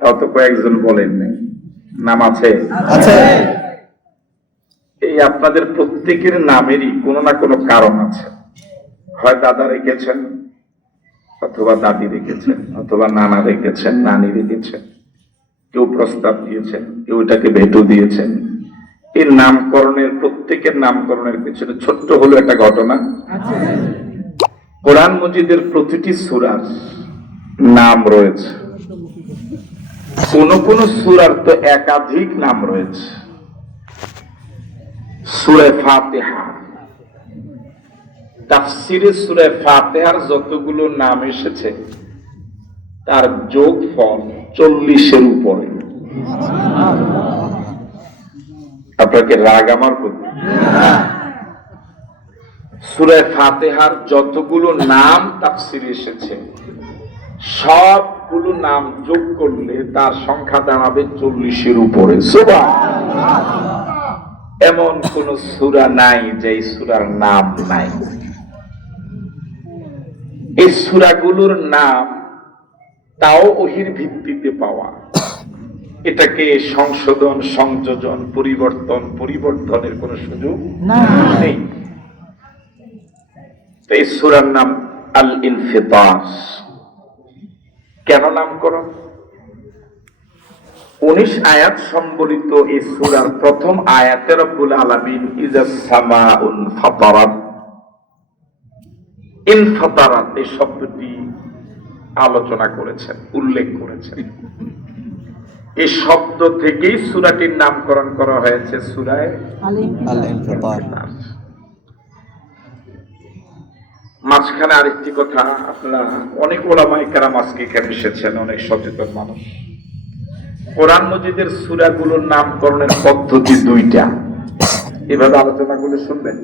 অত কয়েকজন বলেন নাই, নাম আছে আছে। এই আপনাদের প্রত্যেকের নামেরই কোনো না কোনো কারণ আছে। হয় দাদা রেখেছেন, অথবা দাদি রেখেছেন, অথবা নানা রেখেছেন, নানি রেখেছেন, কেউ প্রস্তাব দিয়েছেন, কেউ এটাকে ভেটো দিয়েছেন। এই নামকরণের, প্রত্যেকের নামকরণের পিছনে ছোট্ট হলো একটা ঘটনা। কোরআন মজিদের প্রতিটি সূরার নাম রয়েছে, কোন কোন সূরার তো একাধিক নাম রয়েছে। সূরা ফাতিহা, তাফসিরে সূরা ফাতিহার যতগুলো নাম এসেছে তার যোগফল 40-এর উপরে। আপনাকে রাগ আমার প্রতি? সূরা ফাতিহার যতগুলো নাম তাফসিরে এসেছে সবগুলো নাম যোগ করলে তার সংখ্যা দাঁড়াবে 40-এর উপরে। সুবহানাল্লাহ। এমন কোন সূরা নাই যে সূরার নাম নাই। এই সূরাগুলোর নাম তাও ওহীর ভিত্তিতে পাওয়া, এটাকে সংশোধন, সংযোজন, পরিবর্তনের কোন সুযোগ নেই। এই সূরার নাম আল ইনফিতার। কেন নামকরণ? 19 আয়াত সম্বলিত এই সূরার প্রথম আয়াতে রব্বুল আলামিন ইজাস সামাউন ফাতারাত, ইনফাতারাত এই শব্দটি আলোচনা করেছেন, উল্লেখ করেছেন। এই শব্দ থেকেই সূরাটির নামকরণ করা হয়েছে সূরা আল ইনফিতার। মাঝখানে আরেকটি কথা, আপনারা অনেক ওলামায়ে কেরাম আজকে এখানে এসেছেন, অনেক সচেতন মানুষ। কোরআন মজিদের সূরাগুলোর নামকরণের পদ্ধতি দুইটা, এভাবে আলোচনাগুলো শুনবেন।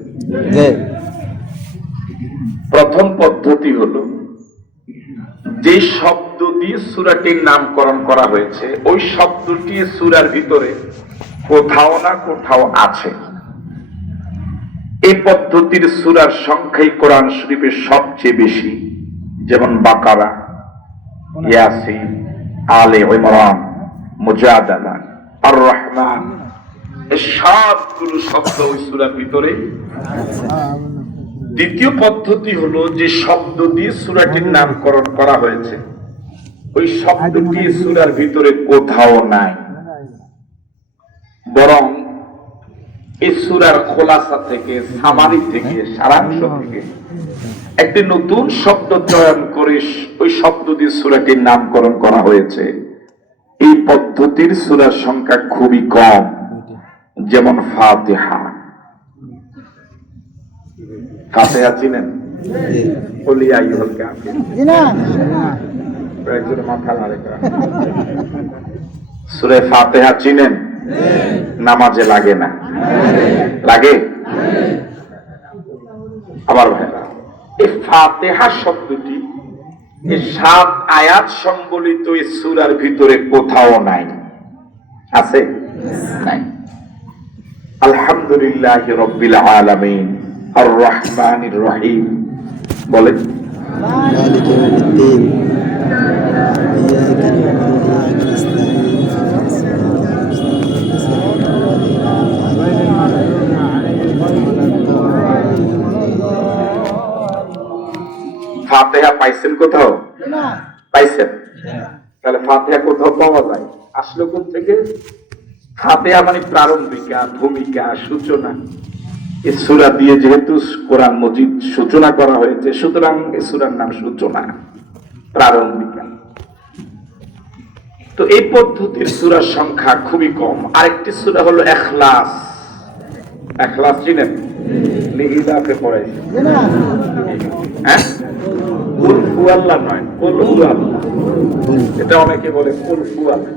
প্রথম পদ্ধতি হলো, যে শব্দ দিয়ে সূরাটির নামকরণ করা হয়েছে ওই শব্দটি সূরার ভিতরে কোথাও না কোথাও আছে। এই পদ্ধতির সূরার সংখ্যাই কোরআন শরীফের সবচেয়ে বেশি, যেমন বাকারা, ইয়াসিন, আলে ইমরান, মুজাদালা, আর রহমান, এই সবগুলো শব্দ ওই সূরার ভিতরে। দ্বিতীয় পদ্ধতি হলো, যে শব্দ দিয়ে সূরাটির নামকরণ করা হয়েছে ওই শব্দটি সূরার ভিতরে কোথাও নাই, বরং এই সূরার খোলাসা থেকে, সামারি থেকে, সারাংশ থেকে একটি নতুন শব্দ চয়ন করে ওই শব্দ দিয়ে সূরাটির নামকরণ করা হয়েছে। এই পদ্ধতির সূরার সংখ্যা খুবই কম, যেমন ফাতিহা। ফাতিহা চিনেন? কুল ইয়া আইয়ুহাল কাফিরুন। মাথা নাড়ে। সূরা ফাতিহা চিনেন? নামাজে লাগে না? লাগে? আবার ভাইরা, এই ফাতিহা শব্দটি এই 7 আয়াত সম্বলিত এই সূরার ভিতরে কোথাও নাই। আছে? নাই। আলহামদুলিল্লাহি রাব্বিল আলামিন আর রহমানির রহিম বলেন। মালিক ইয়াউমিদ্দিন ইয়্যাকা না'বুদু ওয়া ইয়্যাকা নাস্তাঈন। ফাতিহা পাইছেন কোথাও? না। পাইছেন? তাহলে ফাতিহা কোথাও পাওয়া যায়? আসলে কোথা থেকে? ফাতিহা মানে প্রারম্ভিকা, ভূমিকা, সূচনা। এই সূরা দিয়ে যেহেতু কোরআন মজিদ সূচনা করা হয়েছে, সুতরাং এই সূরার নাম সূচনা, প্রারম্ভিকা। তো এই পদ্ধতির সূরার সংখ্যা খুবই কম। আরেকটি সূরা হলো ইখলাস। ইখলাস চিনেন? লিহিদাফে পড়াইছে। হ্যাঁ, কুল হুয়াল্লাহ নয়, কুল হুয়াল্লাহ। এটা অনেকে বলে কুল হুয়াল্লাহ।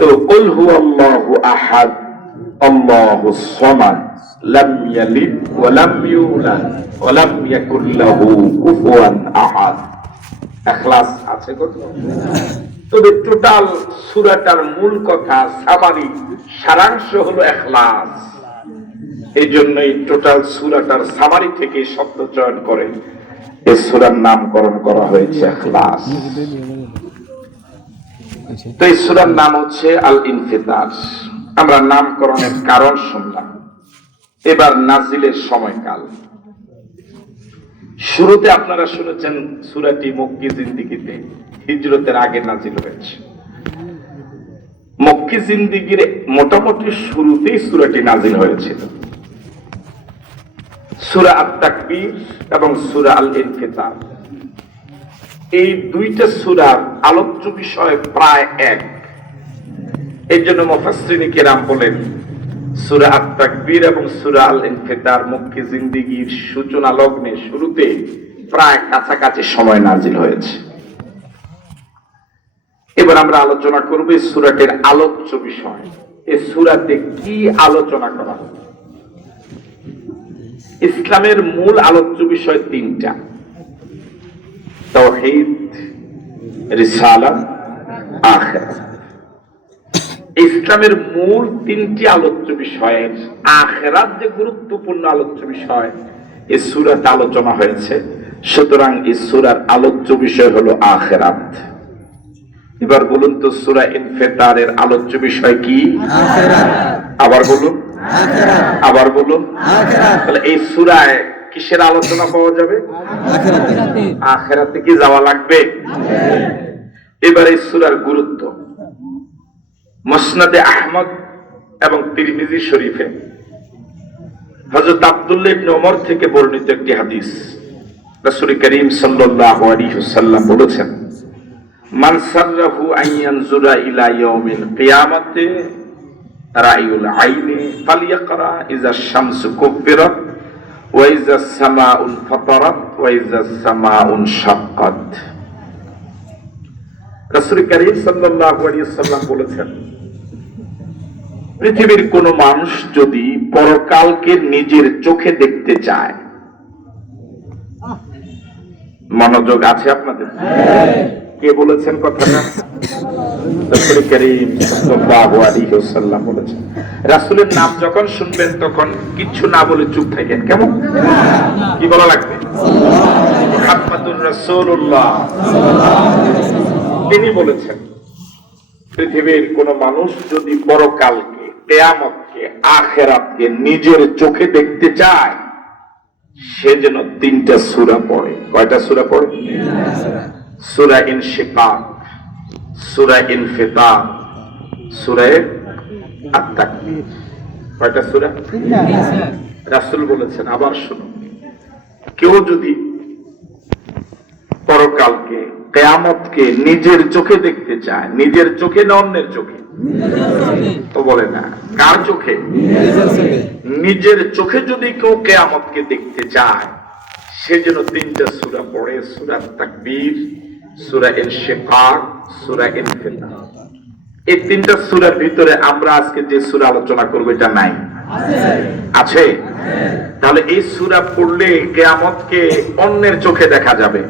তো কুল হুয়াল্লাহু আহাদ আল্লাহুস সামাদ লাম ইয়ালিদ ওয়া লাম ইউলাদ ওয়া লাম ইয়াকুল লাহু কুফুয়ান আহাদ। ইখলাস আছে কোথাও? তবে টোটাল সূরাটার মূল কথা, সামারি, সারাংশ হলো ইখলাস। এই জন্যই টোটাল সূরাটার সামারি থেকে শব্দ চয়ন করে এই সূরার নামকরণ করা হয়েছে ইখলাস। তো এই সূরার নাম হচ্ছে আল ইনফিতার। আমরা নামকরণের কারণ শুনলাম, এবার নাজিলের সময়কাল। শুরুতে আপনারা শুনেছেন সূরাটি মক্কি জিন্দেগিতে হিজরতের আগে নাজিল হয়েছে। মক্কি জিন্দেগির মোটামুটি শুরুতেই সূরাটি নাজিল হয়েছিল। সূরা আত-তাকবীর এবং সূরা আল ইনফিতার, এই দুইটা সূরার আলোচ্য বিষয় প্রায় এক। এই জন্য মুফাসসিরিনে কেরাম বলেন সূরা আত-তাকবীর এবং সূরা আল ইনফিতার মক্কি জিন্দেগির সূচনা লগ্নে শুরুতে প্রায় কাছাকাছি সময় নাজিল হয়েছে। এবার আমরা আলোচনা করব এই সূরাটির আলোচ্য বিষয়। এই সূরাতে কি আলোচনা করা হবে? ইসলামের মূল আলোচ্য বিষয় তিনটা: তাওহীদ, রিসালাত, আখিরাত। ইসলামের মূল তিনটি আলোচ্য বিষয়ের আখিরাত যে গুরুত্বপূর্ণ আলোচ্য বিষয়, এই সূরাতে আলোচনা হয়েছে। সুতরাং এই সূরার আলোচ্য বিষয় হলো আখিরাত। এবার বলুন তো সূরা ইনফিতারের আলোচ্য বিষয় কি? আখিরাত। আবার বলুন আখিরাত। আবার বলুন আখিরাত। তাহলে এই সূরায় কিসের আলোচনা পাওয়া যাবে? আখিরাতে। আখিরাতে কি যাওয়া লাগবে? এবার এই সূরার গুরুত্ব। মুসনাদে আহমদ এবং তিরমিজি শরীফে হযরত আব্দুল্লাহ ইবনে ওমর থেকে বর্ণিত একটি হাদিস, রাসূল করিম সাল্লাল্লাহু আলাইহি ওয়াসাল্লাম বলেছেন, মান সাররাহু আন ইয়ানজুরা ইলা ইয়াউমিল কিয়ামাতি রাইউল আইনি ফালইয়াকরা ইযা শামসু কুব্বিরাত ওয়া ইযা সামাউন ফাতারাত ওয়া ইযা সামাউন শাক্কাত। রাসূল করিম সাল্লাল্লাহু আলাইহি ওয়াসাল্লাম বলেছেন, পৃথিবীর কোন মানুষ যদি পরকালকে নিজের চোখে দেখতে চায়, মনোযোগ আছে আপনাদের? কে বলেছেন কথাটা? রাসূল করিম সাল্লাল্লাহু আলাইহি ওয়াসাল্লাম বলেছেন। রাসূলের নাম যখন শুনবেন তখন কিছু না বলে চুপ থাকেন। কেমন? কি বলা লাগবে? মুহাম্মাদুর রাসূলুল্লাহ। তিনি বলেছেন, পৃথিবীর কোন মানুষ যদি পরকালকে, কিয়ামতকে, আখিরাতকে নিজের চোখে দেখতে চায়, সে যেন তিনটা সূরা পড়ে। কয়টা সূরা পড়ে? সূরা ইনশিকাক, সূরা ইনফিতার, সূরা আত-তাকবীর। কয়টা সূরা? রাসূল বলেছেন, আবার শুনুন, কেউ যদি পরকালকে, কিয়ামতকে নিজের চোখে দেখতে চায়, নিজের চোখে না অন্যের চোখে? তো বলে না, কার চোখে? নিজের চোখে যদি কেউ কিয়ামতকে দেখতে চায়, সে যেন তিনটা সূরা পড়ে: সূরা তাকবীর, সূরা ইনশিকাক, সূরা ইনফিতার। এই তিনটা সূরার ভিতরে আমরা আজকে যে সূরা আলোচনা করব এটা নাই? আছে। তাহলে এই সূরা পড়লে কিয়ামতকে অন্যের চোখে দেখা যাবে।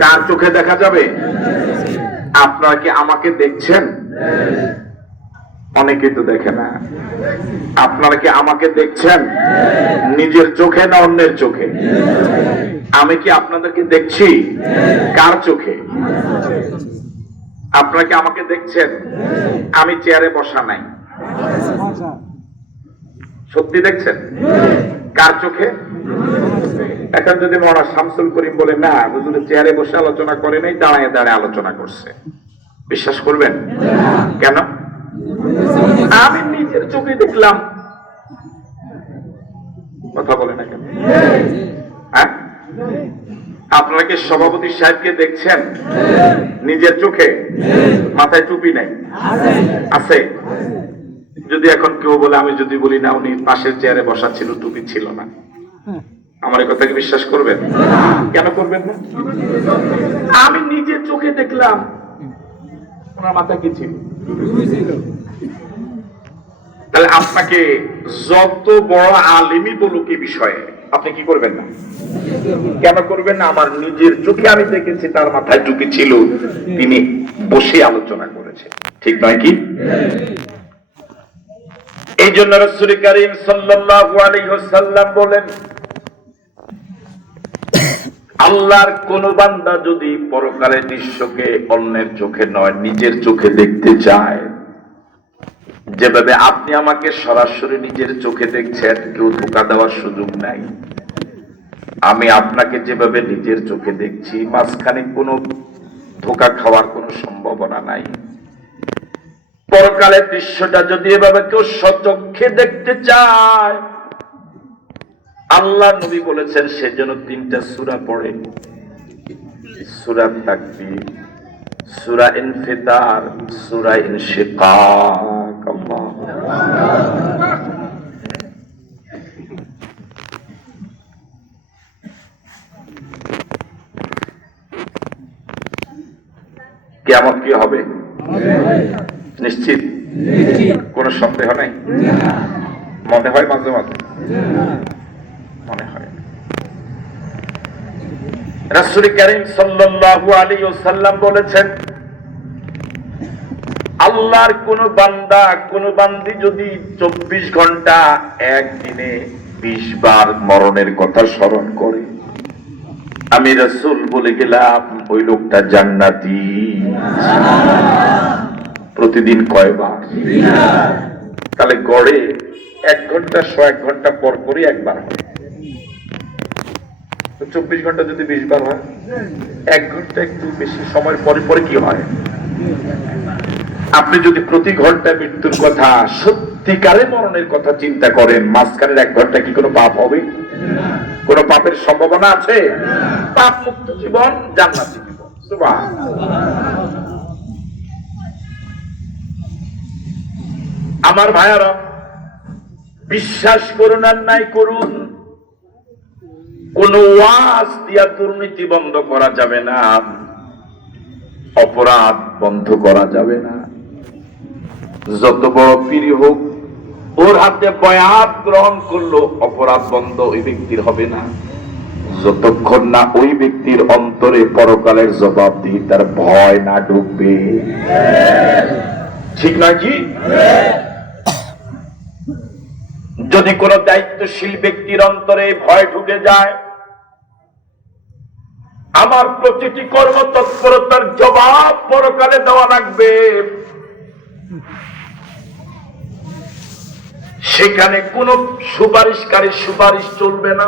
কার চোখে দেখা যাবে? আপনারা কি আমাকে দেখছেন? অনেকে তো দেখে না। আপনারা কি আমাকে দেখছেন? নিজের চোখে না অন্যের চোখে? আমি কি আপনাদেরকে দেখছি? কার চোখে? আপনারা কি আমাকে দেখছেন? আমি চেয়ারে বসা নাই। সত্যি দেখছেন? কার চোখে? এখন যদি মৌলানা শামসুল করিম বলে, না হুজুর চেয়ারে বসে আলোচনা করে নাই, দাঁড়ায় দাঁড়ায় আলোচনা করছে, বিশ্বাস করবেন? কেন? আমি নিজের চোখে দেখলাম। কথা বলে না কেন? হ্যাঁ, আপনারা কি সভাপতি সাহেবকে দেখছেন নিজের চোখে? মাথায় টুপি নাই? আছে। যদি এখন কেউ বলে, আমি যদি বলি না উনি পাশের চেয়ারে বসা ছিল, টুপি ছিল না, আমার এই কথাকে বিশ্বাস করবেন? কেন করবেন না? আমি নিজের চোখে দেখলাম ওনার মাথায় কি ছিল। তাহলে আপনাকে যত বড় আলেমই বলুক এই বিষয়ে, আপনি কি করবেন না? কেন করবেন না? আমার নিজের চোখে আমি দেখেছি তার মাথায় টুপি ছিল, তিনি বসে আলোচনা করেছে, ঠিক নয় কি? এই জন্য রাসূল করিম সাল্লাল্লাহু আলাইহি ওয়াসাল্লাম বলেন, আল্লাহর কোন বান্দা যদি পরকালের দৃশ্যকে অন্যের চোখে নয় নিজের চোখে দেখতে চায়, যেভাবে আপনি আমাকে সরাসরি নিজের চোখে দেখছেন, কেউ ধোঁকা দেওয়ার সুযোগ নাই, আমি আপনাকে যেভাবে নিজের চোখে দেখছি, মাঝখানে কোনো ধোঁকা খাওয়ার কোনো সম্ভাবনা নাই। পরকালের দৃশ্যটা যদি এভাবে কেউ সচক্ষে দেখতে চায়, আল্লাহ নবী বলেছেন সেজন্য 3টা সূরা পড়ে। সূরা তাকবীর, সূরা ইনফিতার, সূরা ইনশিকাক। কিয়ামত কি হবে? নিশ্চিত? কোন সন্দেহ নাই? মনে হয় মাঝে মাঝে মনে হয়। রাসূল কারীম সাল্লাল্লাহু আলাইহি ওয়াসাল্লাম বলেছেন, আল্লাহর কোন বান্দা কোন বান্দি যদি 24 ঘন্টা একদিনে 20 বার মরণের কথা স্মরণ করে, আমি রাসূল বলে গেলাম ওই লোকটা জান্নাতি। প্রতিদিন কয়বার? তাহলে গড়ে 1 ঘন্টা 100 ঘন্টা পর পরই একবার হয়। 24 ঘন্টা যদি 20 বার হয়, 1 ঘন্টা একটু বেশি সময় পরে পরে কি হয়? আপনি যদি প্রতি ঘন্টা মৃত্যুর কথা, সত্যিকারে মরণের কথা চিন্তা করেন, মাঝখানের 1 ঘন্টা কি কোনো পাপ হবে? কোন পাপের সম্ভাবনা আছে? পাপ মুক্ত জীবন, জান্নাতি জীবন। সুবহানাল্লাহ। আমার ভাইয়ারা, বিশ্বাস করুন আর নাই করুন, কোন ওয়াজ দিয়া দুর্নীতি বন্ধ করা যাবে না, অপরাধ বন্ধ করা যাবে না। যত বড় পীর হোক, ওর হাতে বয়াত গ্রহণ করলো, অপরাধ বন্ধ ওই ব্যক্তির হবে না, যতক্ষণ না ওই ব্যক্তির অন্তরে পরকালের জবাবদিহিতার ভয় না ঢুকবে। ঠিক নয় কি? যদি কোন দায়িত্বশীল ব্যক্তির অন্তরে ভয় ঢুকে যায়, আমার প্রতিটি কর্মতৎপরতার জবাব পরকালে দেওয়া লাগবে, সেখানে কোন সুপারিশকারী সুপারিশ চলবে না,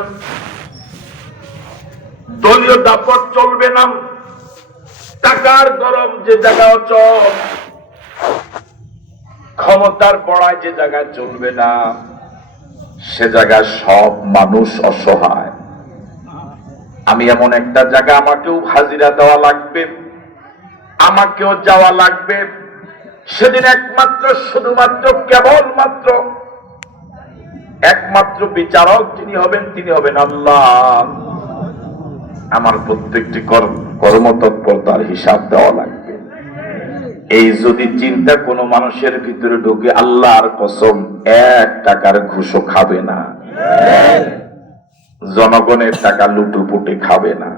দলীয় দাপট চলবে না, টাকার গরম যে জায়গায় চল, ক্ষমতার বড়ায় যে জায়গায় চলবে না, সে জায়গায় সব মানুষ অসহায়। আমি এমন একটা জায়গা, আমাকেও হাজিরা দেওয়া লাগবে, আমাকেও যাওয়া লাগবে। সেদিন একমাত্র শুধুমাত্র কেবলমাত্র একমাত্র বিচারক যিনি হবেন তিনি হবেন আল্লাহ। আমার প্রত্যেকটি কর্মতৎপরতার হিসাব দেওয়া লাগবে। এই যদি চিন্তা কোনো মানুষের ভিতরে ঢুকে, আল্লাহর কসম 1 টাকার ঘুষও খাবে না, জনগণের টাকা লুটুপুটে খাবে না।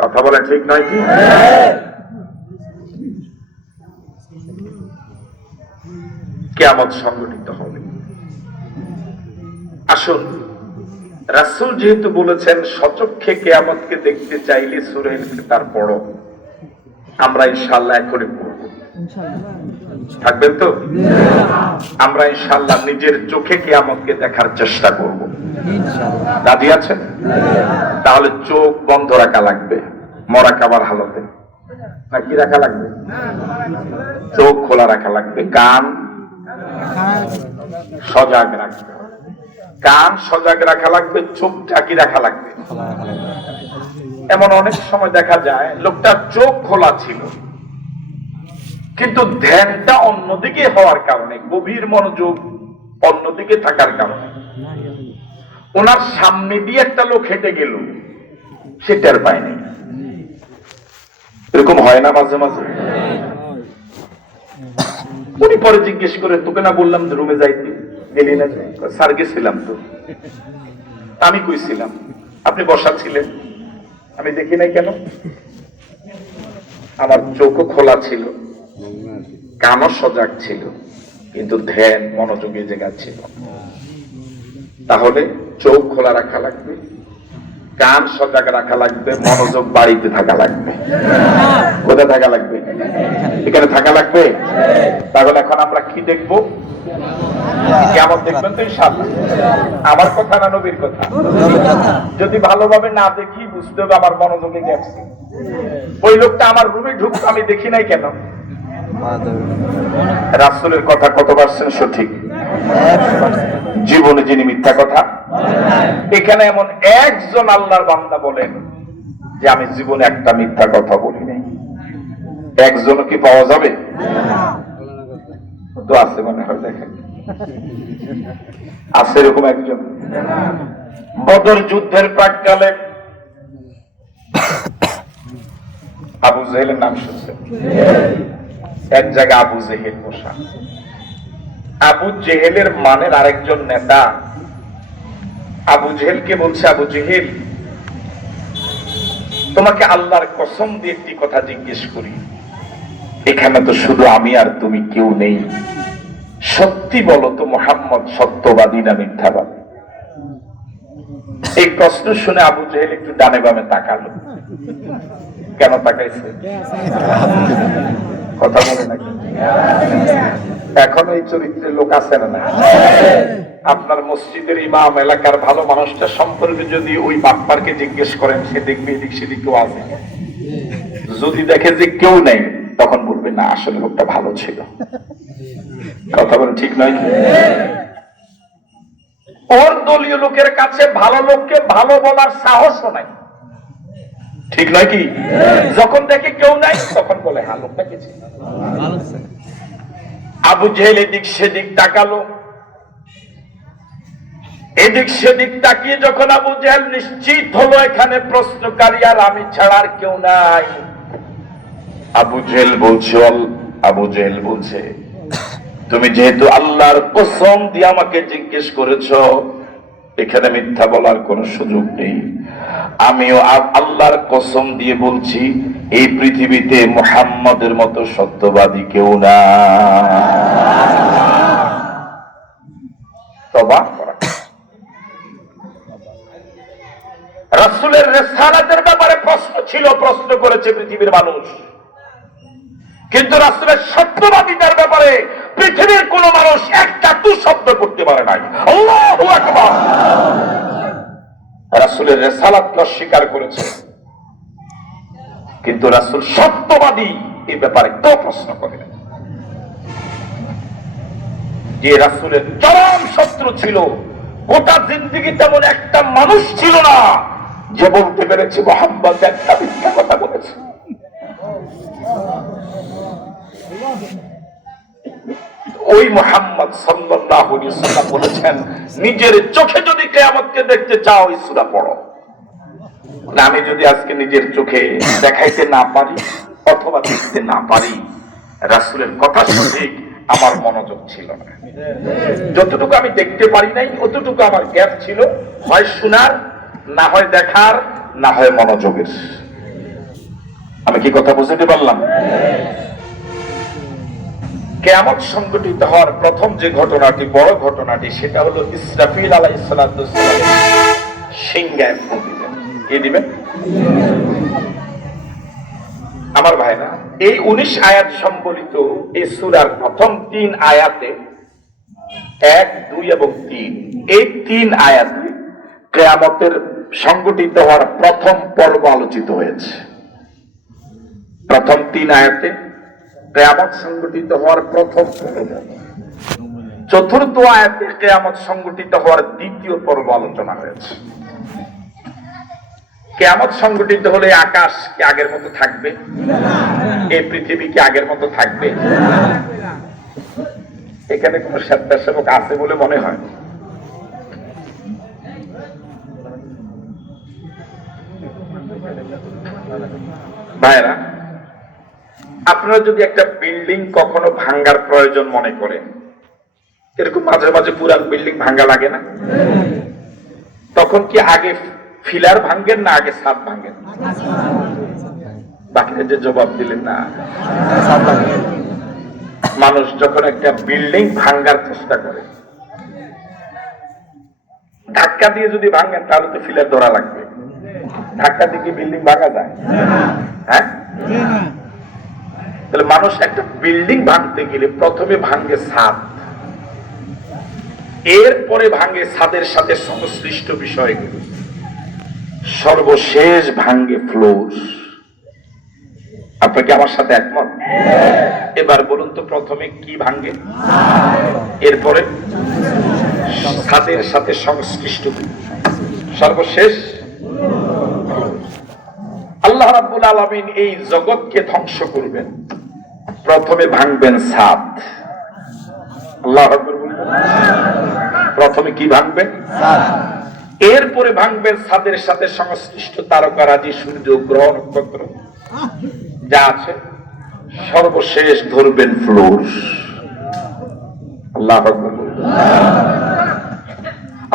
কথা বলে ঠিক নয় কি? কিয়ামত সংঘটিত হবে। আসুন, রাসূল যেহেতু বলেছেন সচক্ষে কিয়ামতকে দেখতে চাইলে সূরা ইনফিতার পড়ো, আমরা ইনশাআল্লাহ এখনই পড়ব। থাকবেন তো? আমরা ইনশাআল্লাহ নিজের চোখে কিয়ামতকে দেখার চেষ্টা করব। রাজি আছেন? তাহলে চোখ বন্ধ রাখা লাগবে মুরাকাবার হালতে, নাকি রাখা লাগবে? চোখ খোলা রাখা লাগবে, কান সজাগ রাখবে, কান সজাগ রাখা লাগবে, চোখ ঢাকি রাখা লাগবে। এমন অনেক সময় দেখা যায় লোকটার চোখ খোলা ছিল, কিন্তু ধ্যানটা অন্যদিকে হওয়ার কারণে, গভীর মনোযোগ অন্যদিকে থাকার কারণে, ওনার সামনে দিয়ে একটা লোক হেঁটে গেল, সে টের পায়নি। এরকম হয় না মাঝে মাঝে? উনি পরে জিজ্ঞেস করে, তোকে না বললাম রুমে যাইতে, গেলি না? স্যার গেছিলাম তো। আমি কইছিলাম, আপনি বসা ছিলেন, আমি দেখি নাই কেন? আমার চোখও খোলা ছিল, কানও সজাগ ছিল, কিন্তু ধ্যান মনোযোগী জায়গা ছিল। তাহলে চোখ খোলা রাখা লাগবে, কান সজাগ রাখা লাগবে, মনোযোগ বাড়িতে থাকা লাগবে। কোথায় থাকা লাগবে? এখানে থাকা লাগবে। তাহলে এখন আমরা কি দেখবো? কেমন দেখবেন তো ইনশাআল্লাহ? আমার কথা না নবীর কথা? যদি ভালোভাবে না দেখি বুঝতে হবে আমার মনোযোগে গেছে। ওই লোকটা আমার রুমে ঢুকতো, আমি দেখি নাই কেন? রাসূলের কথা কত পার্সেন্ট সঠিক? জীবনে যিনি মিথ্যা কথা। এখানে এমন একজন আল্লাহর বান্দা বলেন যে আমি জীবনে একটা মিথ্যা কথা বলি নাই। একজনও কি পাওয়া যাবে? তো আছে মনে হয়, দেখেন আছে এরকম একজন। বদর যুদ্ধের প্রাক্কালে আবু জেহেলের নাম শুনছেন? এক জায়গায় আবু জেহেল বসা। আবু জেহেলের মানের আরেকজন নেতা আবু জেহেলকে বলছে, আবু জেহেল, তোমাকে আল্লাহর কসম দিয়ে একটি কথা জিজ্ঞেস করি, এখানে তো শুধু আমি আর তুমি, কেউ নেই, সত্যি বলো তো মুহাম্মদ সত্যবাদী না মিথ্যাবাদী? এই প্রশ্ন শুনে আবু জেহেল একটু ডানে বামে তাকালো। কেন তাকাইছে? কথা বলে নাকি? এখন এই চরিত্রের লোক আছে না? আপনার মসজিদের ইমাম, এলাকার ভালো মানুষটা সম্পর্কে যদি ওই বাপ্পারকে জিজ্ঞেস করেন, সে দেখবে এদিক সেদিক কেউ আছে। যদি দেখে যে কেউ নেই, তখন বলবে না আসলে লোকটা ভালো ছিল। কথা বলে ঠিক নয়? ওর দলীয় লোকের কাছে ভালো লোককে ভালো বলার সাহসও নাই, ঠিক নয় কি? যখন দেখে কেউ নাই তখন বলে হ্যাঁ লোকটা কে ছিল। আবু জেহেল এদিক সেদিক তাকালো। এদিক সেদিক তাকিয়ে যখন আবু জেহেল নিশ্চিত হলো এখানে প্রশ্নকারী আর আমি ছাড়া আর কেউ নাই, আবু জেহেল বলছে তুমি যেহেতু আল্লাহর কসম দিয়ে আমাকে জিজ্ঞেস করেছো, এখানে মিথ্যা বলার কোনো সুযোগ নেই। আমিও আল্লাহর কসম দিয়ে বলছি, এই পৃথিবীতে মুহাম্মদের মতো সত্যবাদী কেউ না। তওবা করা। রাসূলের রিসালাতের ব্যাপারে প্রশ্ন ছিল, প্রশ্ন করেছে পৃথিবীর মানুষ, কিন্তু রাসূলের সত্যবাদিতার ব্যাপারে পৃথিবীর কোন মানুষ একটা তু শব্দ করতে পারে নাই। আল্লাহু আকবার। রাসূলের রিসালাতকে অস্বীকার করেছে, কিন্তু রাসূল সত্যবাদী এই ব্যাপারে কেউ প্রশ্ন করে না। যে রাসূলের চরম শত্রু ছিল, গোটা জিন্দেগি তেমন একটা মানুষ ছিল না যে বলতে পেরেছে মুহাম্মদ একটা মিথ্যা কথা বলেছে। ওই মুহাম্মদ সাল্লাল্লাহু আলাইহি ওয়াসাল্লাম বলেছেন, নিজের চোখে যদি কিয়ামতকে দেখতে চাও এই সূরা পড়ো। আমি যদি আজকে নিজের চোখে দেখাইতে না পারি অথবা দেখতে না পারি, রাসূলের কথা সঠিক, আমার মনোযোগ ছিল না। যতটুকু আমি দেখতে পারি নাই অতটুকু আমার গ্যাপ ছিল, হয় শোনার, না হয় দেখার, না হয় মনোযোগের। আমি কি কথা বুঝতে পারলাম? কিয়ামত সংঘটিত হওয়ার প্রথম যে ঘটনাটি, বড় ঘটনাটি, সেটা হলো ইসরাফিল আলাইহিস সালাতু ওয়াস সালামের সিংহায় ফু দিবেন। কি দিবেন? আমার ভাইরা, এই 19 আয়াত সম্বলিত এই সূরার প্রথম 3 আয়াতে 1, 2 এবং 3, এই 3 আয়াতে কিয়ামতের সংঘটিত হওয়ার প্রথম পর্ব আলোচিত হয়েছে। প্রথম 3 আয়াতে কিয়ামত সংঘটিত হওয়ার প্রথম পর্ব, চতুর্থ আয়াতে কিয়ামত সংঘটিত হওয়ার দ্বিতীয় পর্ব আলোচনা হয়েছে। কিয়ামত সংঘটিত হলে আকাশ কি আগের মতো থাকবে? এই পৃথিবী কি আগের মতো থাকবে? এখানে কোন স্বেচ্ছাসেবক আছে বলে মনে হয়? ভাইরা, আপনারা যদি একটা বিল্ডিং কখনো ভাঙ্গার প্রয়োজন মনে করেন, এরকম মাঝে মাঝে পুরান বিল্ডিং ভাঙ্গা লাগে না? তখন কি আগে ফিলার ভাঙ্গেন না আগে ছাদ ভাঙ্গেন? বাকিরা যে জবাব দিলেন না। মানুষ যখন একটা বিল্ডিং ভাঙ্গার চেষ্টা করে, ধাক্কা দিয়ে যদি ভাঙ্গেন তাহলে তো ফিলার ধরা লাগবে। ধাক্কা দিয়ে বিল্ডিং ভাঙা যায়? হ্যাঁ, তাহলে মানুষ একটা বিল্ডিং ভাঙতে গেলে প্রথমে ভাঙে ছাদ, এরপরে ভাঙে ছাদের সাথে সংশ্লিষ্ট বিষয়গুলো, সর্বশেষ ভাঙে ফ্লোর। আপনি কি আমার সাথে একমত? এবার বলুন তো, প্রথমে কি ভাঙে, এরপরে ছাদের সাথে সংশ্লিষ্ট, সর্বশেষ। আল্লাহ রাব্বুল আলামিন এই জগৎকে ধ্বংস করবেন, প্রথমে ভাঙবেন ছাদ। আল্লাহ রাব্বুল প্রথমে কি ভাঙবেন? এরপরে ভাঙবেন ছাদের সাথে সংশ্লিষ্ট তারকারাজি, সূর্য, গ্রহ, নক্ষত্র যা আছে, সর্বশেষ ধরবেন ফ্লোর। আল্লাহ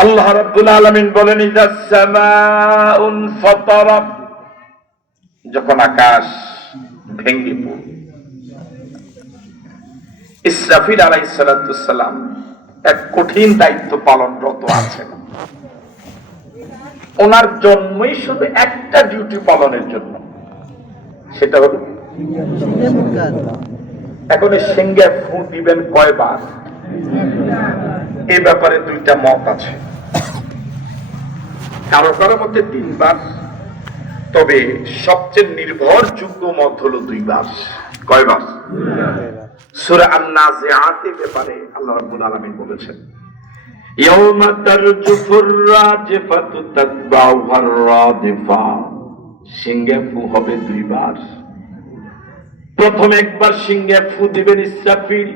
আল্লাহ রাব্বুল আলামিন বলেন, ইযা সামাউন ফাতারাত, যখন আকাশ ভেঙে পড়বে। ইসরাফিল আলাইহিস সালাম এক কঠিন দায়িত্ব পালনরত আছেন। ওনার জন্মই শুধু একটা ডিউটি পালনের জন্য, সেটা হলো এখন সিংহে ফু দিবেন কয়বার, এই ব্যাপারে দুইটা মত আছে। কারো কারো মধ্যে 3 বার, তবে সবচেয়ে নির্ভরযোগ্য মত হলো 2 বার। কয়বার? সূরা আন-নাজিআতের ব্যাপারে আল্লাহ রাব্বুল আলামিন বলেছেন, ইয়াউমা তারজুফুর রাজিফাতু তাতবাউহার রাদিফা, সিংহে ফু হবে 2 বার। প্রথম একবার সিংহে ফু দিবেন ইসরাফিল,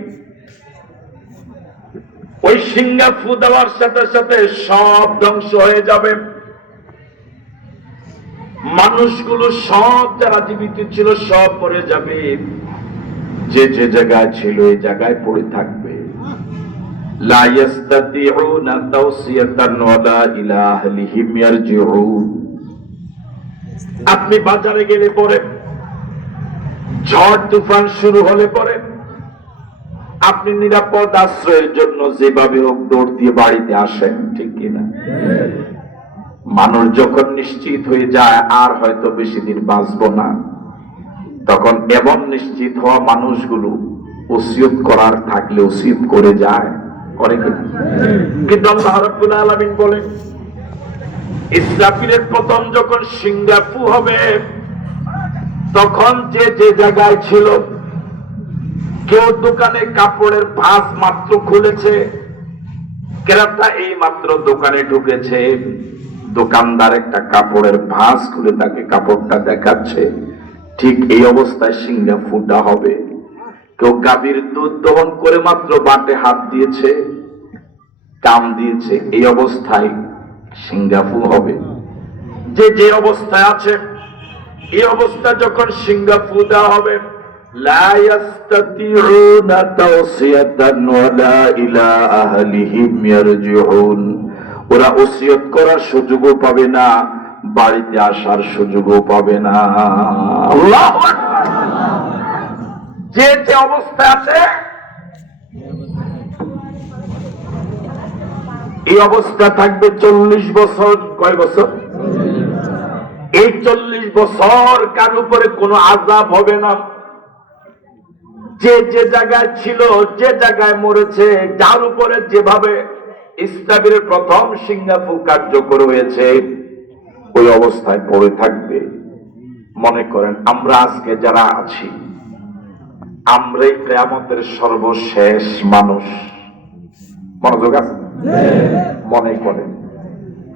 ওই সিংহে ফু দেওয়ার সাথে সাথে সব ধ্বংস হয়ে যাবে। মানুষগুলো সব যারা জীবিত ছিল সব পড়ে যাবে, যে যে জায়গায় ছিল এই জায়গায় পড়ে থাকবে। লা ইস্তাতিউনা তাওসিয়াতান ওয়ালা ইলা আহলিহিম ইয়ারজিউন। আপনি বাজারে গেলে পরে, ঝড় তুফান শুরু হলে পরে, আপনি নিরাপদ আশ্রয়ের জন্য যেভাবে হোক দৌড় দিয়ে বাড়িতে আসেন, ঠিক কিনা? মানুষ যখন নিশ্চিত হয়ে যায় আর হয়তো বেশি দিন বাঁচবো না, তখন এমন নিশ্চিত হওয়া মানুষগুলো ওসিয়ত করার থাকলে ওসিয়ত করে যায়, করে কি? কিন্তু আল্লাহ রাব্বুল আলামিন বলেন, ইসরাফিলের প্রথম যখন সিংহে ফু হবে, তখন যে যে জায়গায় ছিল, কেউ দোকানে কাপড়ের ভাঁজ মাত্র খুলেছে, ক্রেতা এই মাত্র দোকানে ঢুকেছে, দোকানদার একটা কাপড়ের ভাঁজ খুলে তাকে কাপড়টা দেখাচ্ছে, ঠিক এই অবস্থায় সিংহে ফুটা হবে। কেউ গাভীর দুধ দহন করে মাত্র বাটে হাত দিয়েছে, কাম দিয়েছে, এই অবস্থায় সিংহে ফু হবে। যে যে অবস্থায় আছে, এই অবস্থা যখন সিংহে ফু দেওয়া হবে, লা ইস্তাতিউনা তাওসিয়াতান ওয়ালা ইলা আহলিহিম ইয়ারজিউন, ওরা ওসিয়ত করার সুযোগও পাবে না, বাড়িতে আসার সুযোগও পাবে না। আল্লাহু আকবার। যে যে অবস্থায় আছে, এই অবস্থা থাকবে 40 বছর। কয় বছর? এই 40 বছর কার উপরে কোনো আযাব হবে না। যে যে জায়গায় ছিল, যে জায়গায় মরেছে, যার উপরে যেভাবে ইসরাফিলের প্রথম সিংহে ফু কার্যকর হয়েছে, ওই অবস্থায় পড়ে থাকবে। মনে করেন আমরা আজকে যারা আছি, আমরাই কিয়ামতের সর্বশেষ মানুষ। মনোযোগ আছে? মনে করেন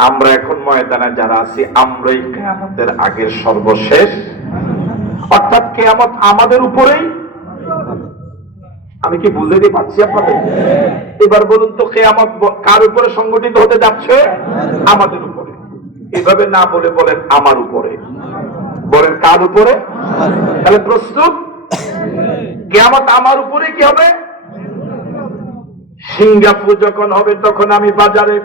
আমরা এখন ময়দানে যারা আছি, আমরাই কিয়ামতের আগের সর্বশেষ, অর্থাৎ কিয়ামত আমাদের উপরেই। আমি কি বুঝাতে পারছি আপনাদের? এবার বলুন তো, কিয়ামত কার উপরে সংগঠিত হতে যাচ্ছে? আমাদের উপরে। এভাবে না বলে বলেন আমার উপরে। বলেন কার উপরে? তাহলে প্রস্তুত? কিয়ামত আমার উপরে কি হবে? সিংহে ফু যখন হবে, তখন আমি বাজারে,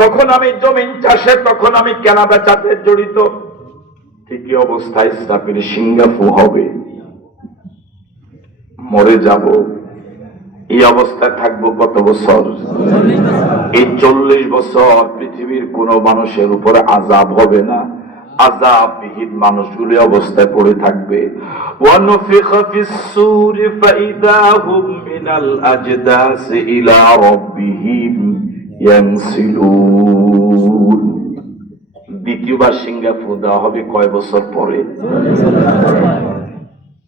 তখন আমি জমিন চাষে, তখন আমি কেনা বেচাতে জড়িত। ঠিকই অবস্থায় ইসরাফিল সিংহে ফু হবে, মরে যাব। এই অবস্থায় থাকবো কত বছর? এই 40 বছর পৃথিবীর কোন মানুষের উপরে আযাব হবে না, আযাববিহীন মানুষগুলো অবস্থায় পড়ে থাকবে। ওয়ানুফিখা ফিস-সূরি ফাইযা হুম মিনাল আজদাসি ইলা রাব্বিহিম ইয়ানসিলুন। দ্বিতীয়বার সিংহা ফু দেওয়া হবে কয় বছর পরে?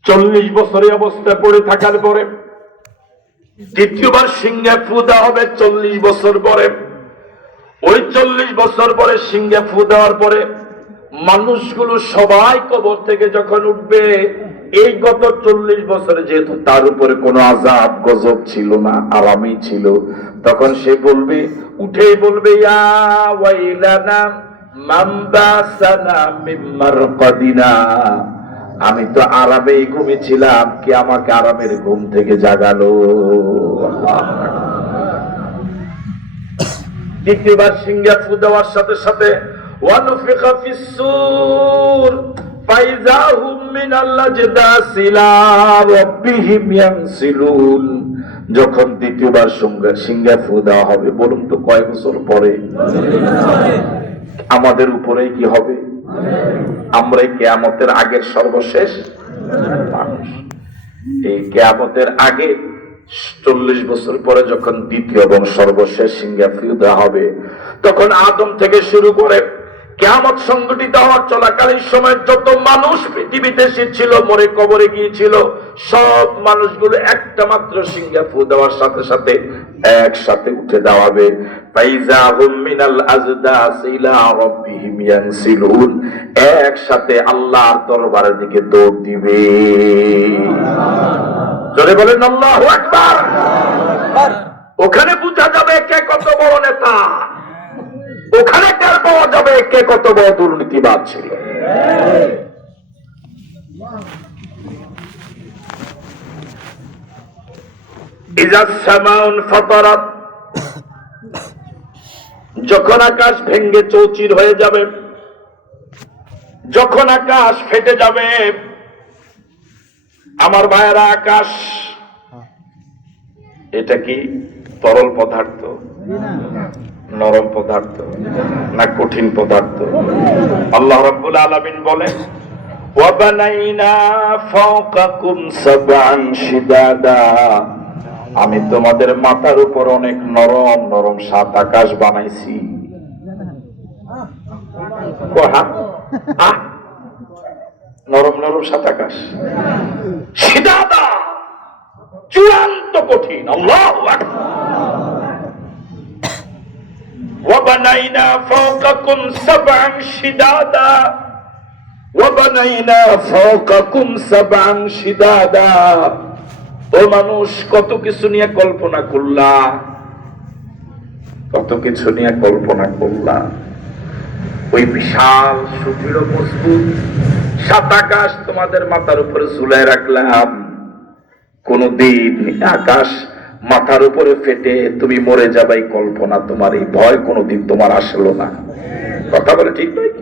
40 বছরে অবস্থায় পড়ে থাকার পরে দ্বিতীয়বার সিংহা ফু দেওয়া হবে 40 বছর পরে। ওই 40 বছর পরে সিংহা ফু দেওয়ার পরে মানুষগুলো সবাই কবর থেকে যখন উঠবে, এই গত 40 বছরে যেহেতু তার উপরে কোনো আযাব গজব ছিল না, আরামই ছিল, তখন সে বলবে, উঠেই বলবে, ইয়া ওয়াইলানা মান বাসানা মিন মারকাদিনা, আমি তো আরামেই ঘুমিয়েছিলাম, কে আমাকে আরামের ঘুম থেকে জাগালো। দ্বিতীয়বার সিংহা ফু দেওয়ার সাথে সাথে ওয়ানুফিখা ফিস-সূর ফাইযা হুম মিনাল আজদাসি ইলা রাব্বিহিম ইয়ানসিলুন। যখন দ্বিতীয়বার সিংহা ফু দেওয়া হবে, বলুন তো কয় বছর পরে? আমাদের উপরেই কি হবে? আমরাই কিয়ামতের আগের সর্বশেষ মানুষ। এই কিয়ামতের আগে 40 বছর পরে যখন দ্বিতীয় এবং সর্বশেষ সিংহা ফু দেওয়া হবে, তখন আদম থেকে শুরু করে কিয়ামত সংঘটিত হওয়ার চলাকালীন সময় যত মানুষ পৃথিবীতে এসেছিল, মরে কবরে গিয়েছিল, সব মানুষগুলো একটা মাত্র সিংহা ফু দেওয়ার সাথে সাথে একসাথে উঠে দেওয়া হবে। ফাইযা হুম মিনাল আজদাসি ইলা রাব্বিহিম ইয়ানসিলুন, একসাথে আল্লাহর দরবারের দিকে দৌড় দিবে। জোরে বলেন আল্লাহু আকবার। ওখানে বোঝা যাবে কে কত বড় নেতা, ওখানে টের পাওয়া যাবে কে কত বড় দুর্নীতিবাদ ছিল। ইযা সামাউন ফাতারাত, যখন আকাশ ভেঙে চৌচির হয়ে যাবে, যখন আকাশ ফেটে যাবে। আমার ভাইয়েরা, আকাশ এটা কি তরল পদার্থ, নরম পদার্থ না কঠিন পদার্থ? আল্লাহ রাব্বুল আলামিন বলেন, ওয়া বানাইনা ফাওকাকুম সাবআন শিদাদা, আমি তোমাদের মাথার উপর অনেক নরম নরম 7 আকাশ বানাইছি। নরম নরম 7 আকাশ, শিদাদা, চূড়ান্ত কঠিন। আল্লাহু আকবার। وَبَنَيْنَا فَوْقَكُمْ سَبْعًا شِدَادًا وَبَنَيْنَا فَوْقَكُمْ سَبْعًا شِدَادًا। ও মানুষ, কত কিছু নিয়ে কল্পনা করলা, কত কিছু নিয়ে কল্পনা করলা। ওই বিশাল সুদৃঢ় মজবুত 7 আকাশ তোমাদের মাথার উপরে ঝুলায় রাখলাম। কোনদিন আকাশ মাথার উপরে ফেটে তুমি মরে যাবে এই কল্পনা, তোমার এই ভয় কোনদিন তোমার আসলো না। কথা বলে ঠিক নয়?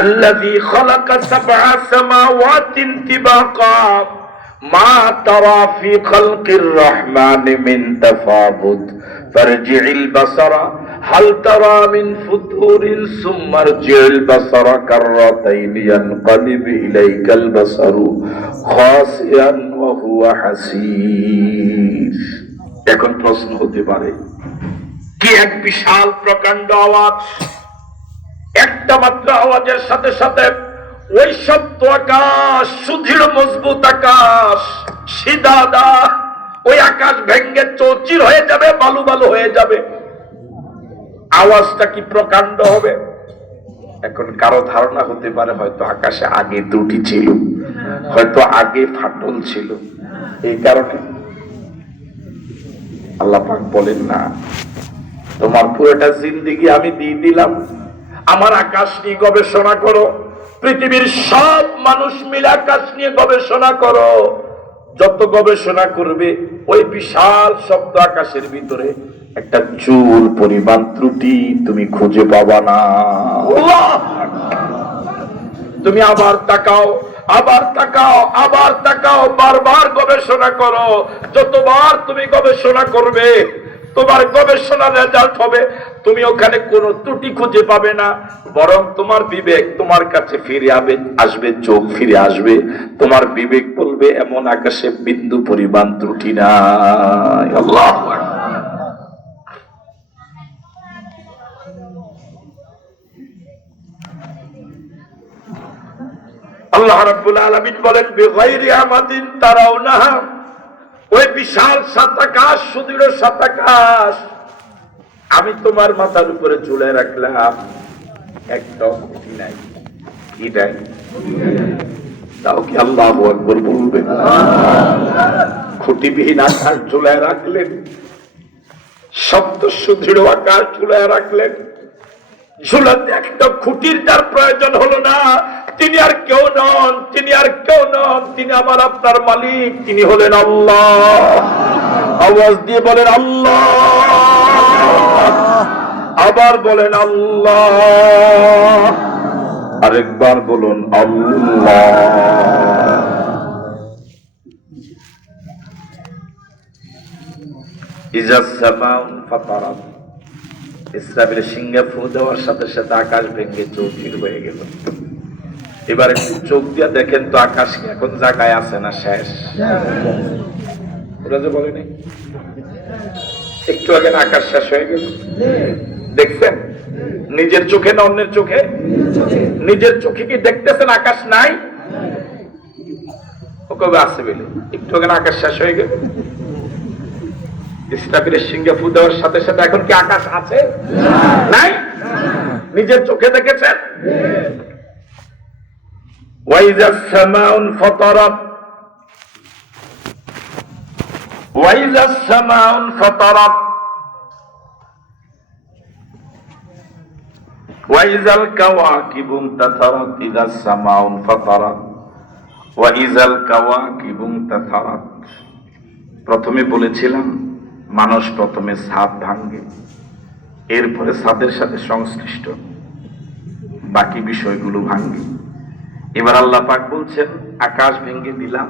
আল্লাযী খালাকা সাবআ সামাওয়াতিন তিবাকা মা তারা ফি খালকির রহমানি মিন তাফাবুত ফারজি'ল বাসারা হাল তারা মিন ফুতুরিন সুম্মা রজি'ল বাসারা কাররাতাইন ইয়ানকালিবু ইলাইকাল বাসারু খাসিয়ান ওয়া হুয়া হাসীর। এখন প্রশ্ন হতে পারে, কি এক বিশাল প্রকাণ্ড আওয়াজ, একটা মাত্র আওয়াজের সাথে সাথে ওই সপ্ত আকাশ, সুদৃঢ় মজবুত আকাশ, শিদাদা, ওই আকাশ ভেঙ্গে চৌচির হয়ে যাবে, বালু বালু হয়ে যাবে। আওয়াজটা কি প্রকাণ্ড হবে? এখন কারো ধারণা হতে পারে হয়তো আকাশে আগে ত্রুটি ছিল, হয়তো আগে ফাটল ছিল, এই কারণে। আল্লাহ পাক বলেন না, তোমার পুরোটা জিন্দেগি আমি দিয়ে দিলাম, আমার আকাশ নিয়ে গবেষণা করো, পৃথিবীর সব মানুষ মিলে আকাশ নিয়ে গবেষণা করো। যত গবেষণা করবে ওই বিশাল শব্দ আকাশের ভিতরে একটা চুল পরিমাণ ত্রুটি তুমি খুঁজে পাবা না। তুমি আবার তাকাও, আবার তাকাও, আবার তাকাও, বারবার গবেষণা করো। যতবার তুমি গবেষণা করবে তোমার গবেষণার রেজাল্ট হবে তুমি ওখানে কোনো ত্রুটি খুঁজে পাবে না, বরং তোমার বিবেক তোমার কাছে ফিরে আসবে, চোখ ফিরে আসবে, তোমার বিবেক বলবে এমন আকাশে বিন্দু পরিমাণ ত্রুটি নাই। আল্লাহু আকবার। আল্লাহ রাব্বুল আলামিন বলেন বিগাইরি আমাদিন তারাউনাহা, ওই বিশাল সাত আকাশ, সুদূর সাত আকাশ আমি তোমার মাথার উপরে ঝুলে রাখলাম, একদম খুঁটি নাই। কি নাই? তাও কি আল্লাহু আকবার বলবেন? খুঁটিবিহীন আকাশ ঝুলায় রাখলেন, শব্দ সুদৃঢ় আকাশ ঝুলায় রাখলেন। ঝুলাতে একটা খুঁটির যার প্রয়োজন হলো না, তিনি আর কেউ নন, তিনি আর কেউ নন, তিনি আমার আপনার মালিক, তিনি হলেন আল্লাহ। আওয়াজ দিয়ে বলেন আল্লাহ, আবার বলেন আল্লাহ, আরেকবার বলুন আল্লাহ। ইজাস সামাউন ফাতারাত, ইসরাফিলের সিংহে ফু দেওয়ার সাথে সাথে আকাশ ভেঙে চৌচির হয়ে গেল। এবার একটু চোখ দিয়ে দেখেন তো আকাশ এখন জায়গায় আছে না শেষ? ওরা যে বলেনি একটু আগে না আকাশ শেষ হয়ে গেল? দেখছেন নিজের চোখে না অন্যের চোখে? নিজের চোখে কি দেখতেছেন আকাশ নাই? ও কবে আছে বলে একটু আগে না আকাশ শেষ হয়ে গেল? ইসরাফিলের সিংহে ফু দেওয়ার সাথে সাথে এখন কি আকাশ আছে? নাই। নিজের চোখে দেখেছেন? ওয়াইজাস সামাউন ফাতারাত, ওয়াইজাস সামাউন ফাতারাত, ওয়াইজাল কাওয়াকিবু তাতারাত, ইজাস সামাউন ফাতারাত ওয়াইজাল কাওয়াকিবু তাতারাত। প্রথমে বলেছিলাম মানুষ প্রথমে ছাদ ভাঙে, এরপরে ছাদের সাথে সংশ্লিষ্ট বাকি বিষয়গুলো ভাঙে। এবার আল্লাহ পাক বলছেন আকাশ ভেঙে দিলাম,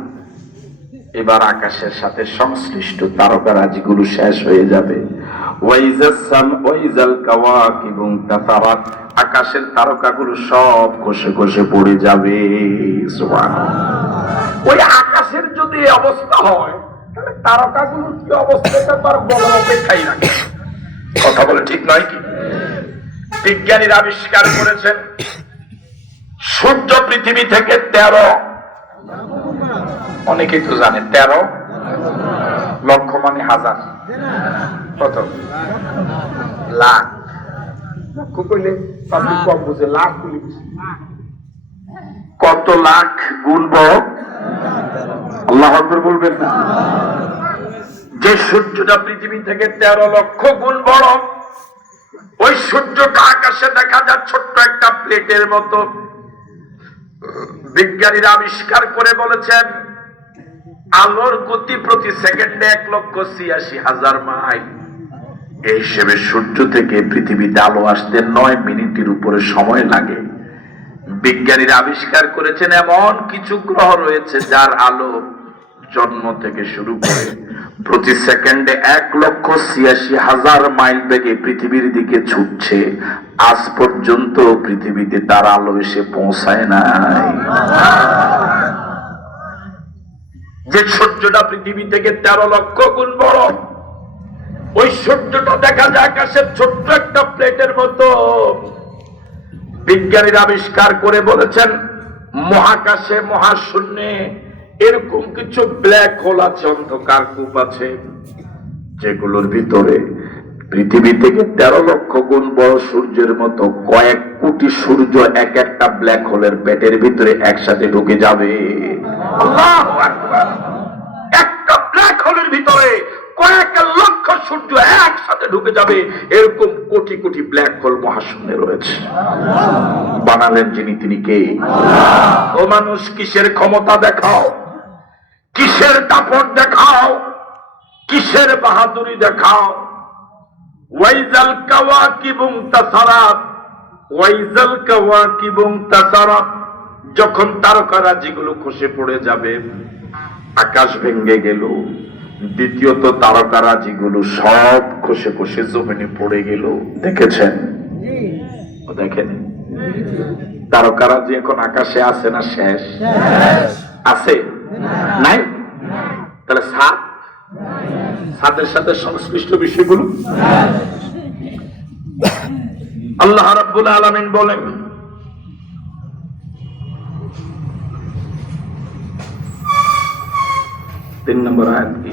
এবার আকাশের সাথে সংশ্লিষ্ট তারকারাজিগুলো শেষ হয়ে যাবে। ওয়াইজাল কাওয়াকিবু তাতারাত, আকাশের তারকাগুলো সব খসে খসে পড়ে যাবে। সুবহানাল্লাহ। ওই আকাশের যদি অবস্থা হয় তাহলে তারকাগুলোর কি অবস্থাটা তার বড় অপেক্ষাই রাখে। কথা বলে ঠিক নয় কি? বিজ্ঞানীরা আবিষ্কার করেছেন সূর্য পৃথিবী থেকে 13, অনেকেই তো জানে 13 লক্ষ মানে হাজার, কত লাখ, লক্ষ কইলে পাবলিক কম বুঝে, লাখ কইলে কত লাখ গুণ বড়। আল্লাহু আকবার বলবেন না? যে সূর্যটা পৃথিবী থেকে 13 লক্ষ গুণ বড়, ওই সূর্যটা আকাশে দেখা যায় ছোট্ট একটা প্লেটের মতো। বিজ্ঞানীরা আবিষ্কার করে বলেছেন আলোর গতি প্রতি সেকেন্ডে 1,86,000 মাইল। এই হিসেবে সূর্য থেকে পৃথিবীতে আলো আসতে 9 মিনিটের উপরে সময় লাগে। বিজ্ঞানীরা আবিষ্কার করেছেন এমন কিছু গ্রহ রয়েছে যার আলো জন্ম থেকে শুরু করে প্রতি সেকেন্ডে 1,86,000 মাইল বেগে পৃথিবীর দিকে ছুটছে। আজ পর্যন্ত পৃথিবীতে তার আলো এসে পৌঁছায় নাই। যে সূর্যটা পৃথিবী থেকে 13 লক্ষ গুণ বড়, ওই সূর্যটা দেখা যায় আকাশের ছোট্ট একটা প্লেটের মতো। বিজ্ঞানীরা আবিষ্কার করে বলেছেন মহাকাশে, মহাশূন্যে এরকম কিছু ব্ল্যাক হোল আছে, অন্ধকার কূপ আছে, যেগুলোর ভিতরে পৃথিবী থেকে 13 লক্ষ গুণ বড় সূর্যের মতো কয়েক কোটি সূর্য এক একটা ব্ল্যাক হোলের পেটের ভিতরে একসাথে ঢুকে যাবে। আল্লাহু আকবার। একটা ব্ল্যাক হোলের ভিতরে কয়েক লক্ষ সূর্য একসাথে ঢুকে যাবে, এরকম কোটি কোটি ব্ল্যাক হোল মহাশূন্যে রয়েছে। বানালেন যিনি, তিনি কে? ও মানুষ, কিসের ক্ষমতা দেখাও, কিসের দাপট দেখাও, কিসের বাহাদুরি দেখাও। ওয়াইজাল কাওয়াকিবু তাসারাত, ওয়াইজাল কাওয়াকিবু তাসারাত, যখন তারকারাজিগুলো খসে পড়ে যাবে, আকাশ ভেঙে গেল, দ্বিতীয়ত তারকারাজিগুলো সব খসে খসে জমিনে পড়ে গেল। দেখেছেন? দেখেন, তারকারাজি এখন আকাশে আছে না শেষ? আছে? নাই? তাহলে ছাদের সাথে সংশ্লিষ্ট বিষয়গুলো আল্লাহ রাব্বুল আলামিন বলেন, তিন নম্বর আয়াত কি?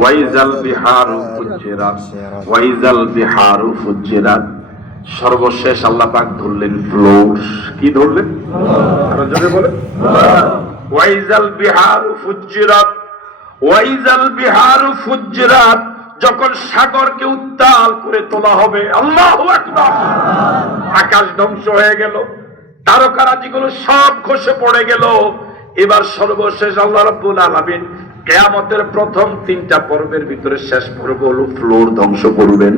ওয়াইজাল বিহারু ফুজ্জিরাত, ওয়াইজাল বিহারু ফুজ্জিরাত। সর্বশেষ আল্লাহ পাক ধরলেন ফ্লোর। কি ধরলেন? আরো জোরে বলেন। ওয়াইজাল বিহারু ফুজ্জিরাত, ওয়াইজাল বিহারু ফুজ্জিরাত। যখন সাগরকে উত্তাল করে তোলা হবে, আল্লাহু আকবার, আকাশ ধ্বংস হয়ে গেল, তারকারাজিগুলো সব খসে পড়ে গেল। এবার সর্বশেষ আল্লাহ রাব্বুল আলামিন কিয়ামতের প্রথম তিনটা পর্বের ভিতরে শেষ পর্ব হলো ফ্লোর ধ্বংস করবেন।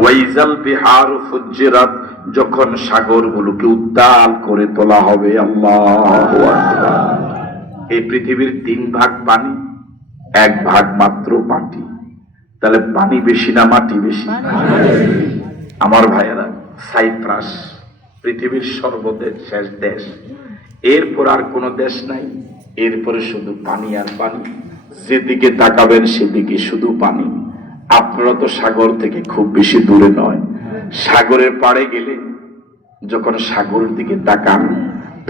ওয়াইজাল বিহারু ফুজ্জিরাত, যখন সাগরগুলোকে উত্তাল করে তোলা হবে। আল্লাহু আকবার। এই পৃথিবীর 3 ভাগ পানি, 1 ভাগ মাত্র মাটি। তাহলে পানি বেশি না মাটি বেশি? আমার ভাইয়েরা, সাইপ্রাস পৃথিবীর সর্বদেশ শেষ দেশ, এরপর আর কোন দেশ নাই, এরপরে শুধু পানি আর পানি। যেদিকে তাকাবেন সেদিকে শুধু পানি। আপনারা তো সাগর থেকে খুব বেশি দূরে নয়। সাগরের পাড়ে গেলে যখন সাগরের দিকে তাকান,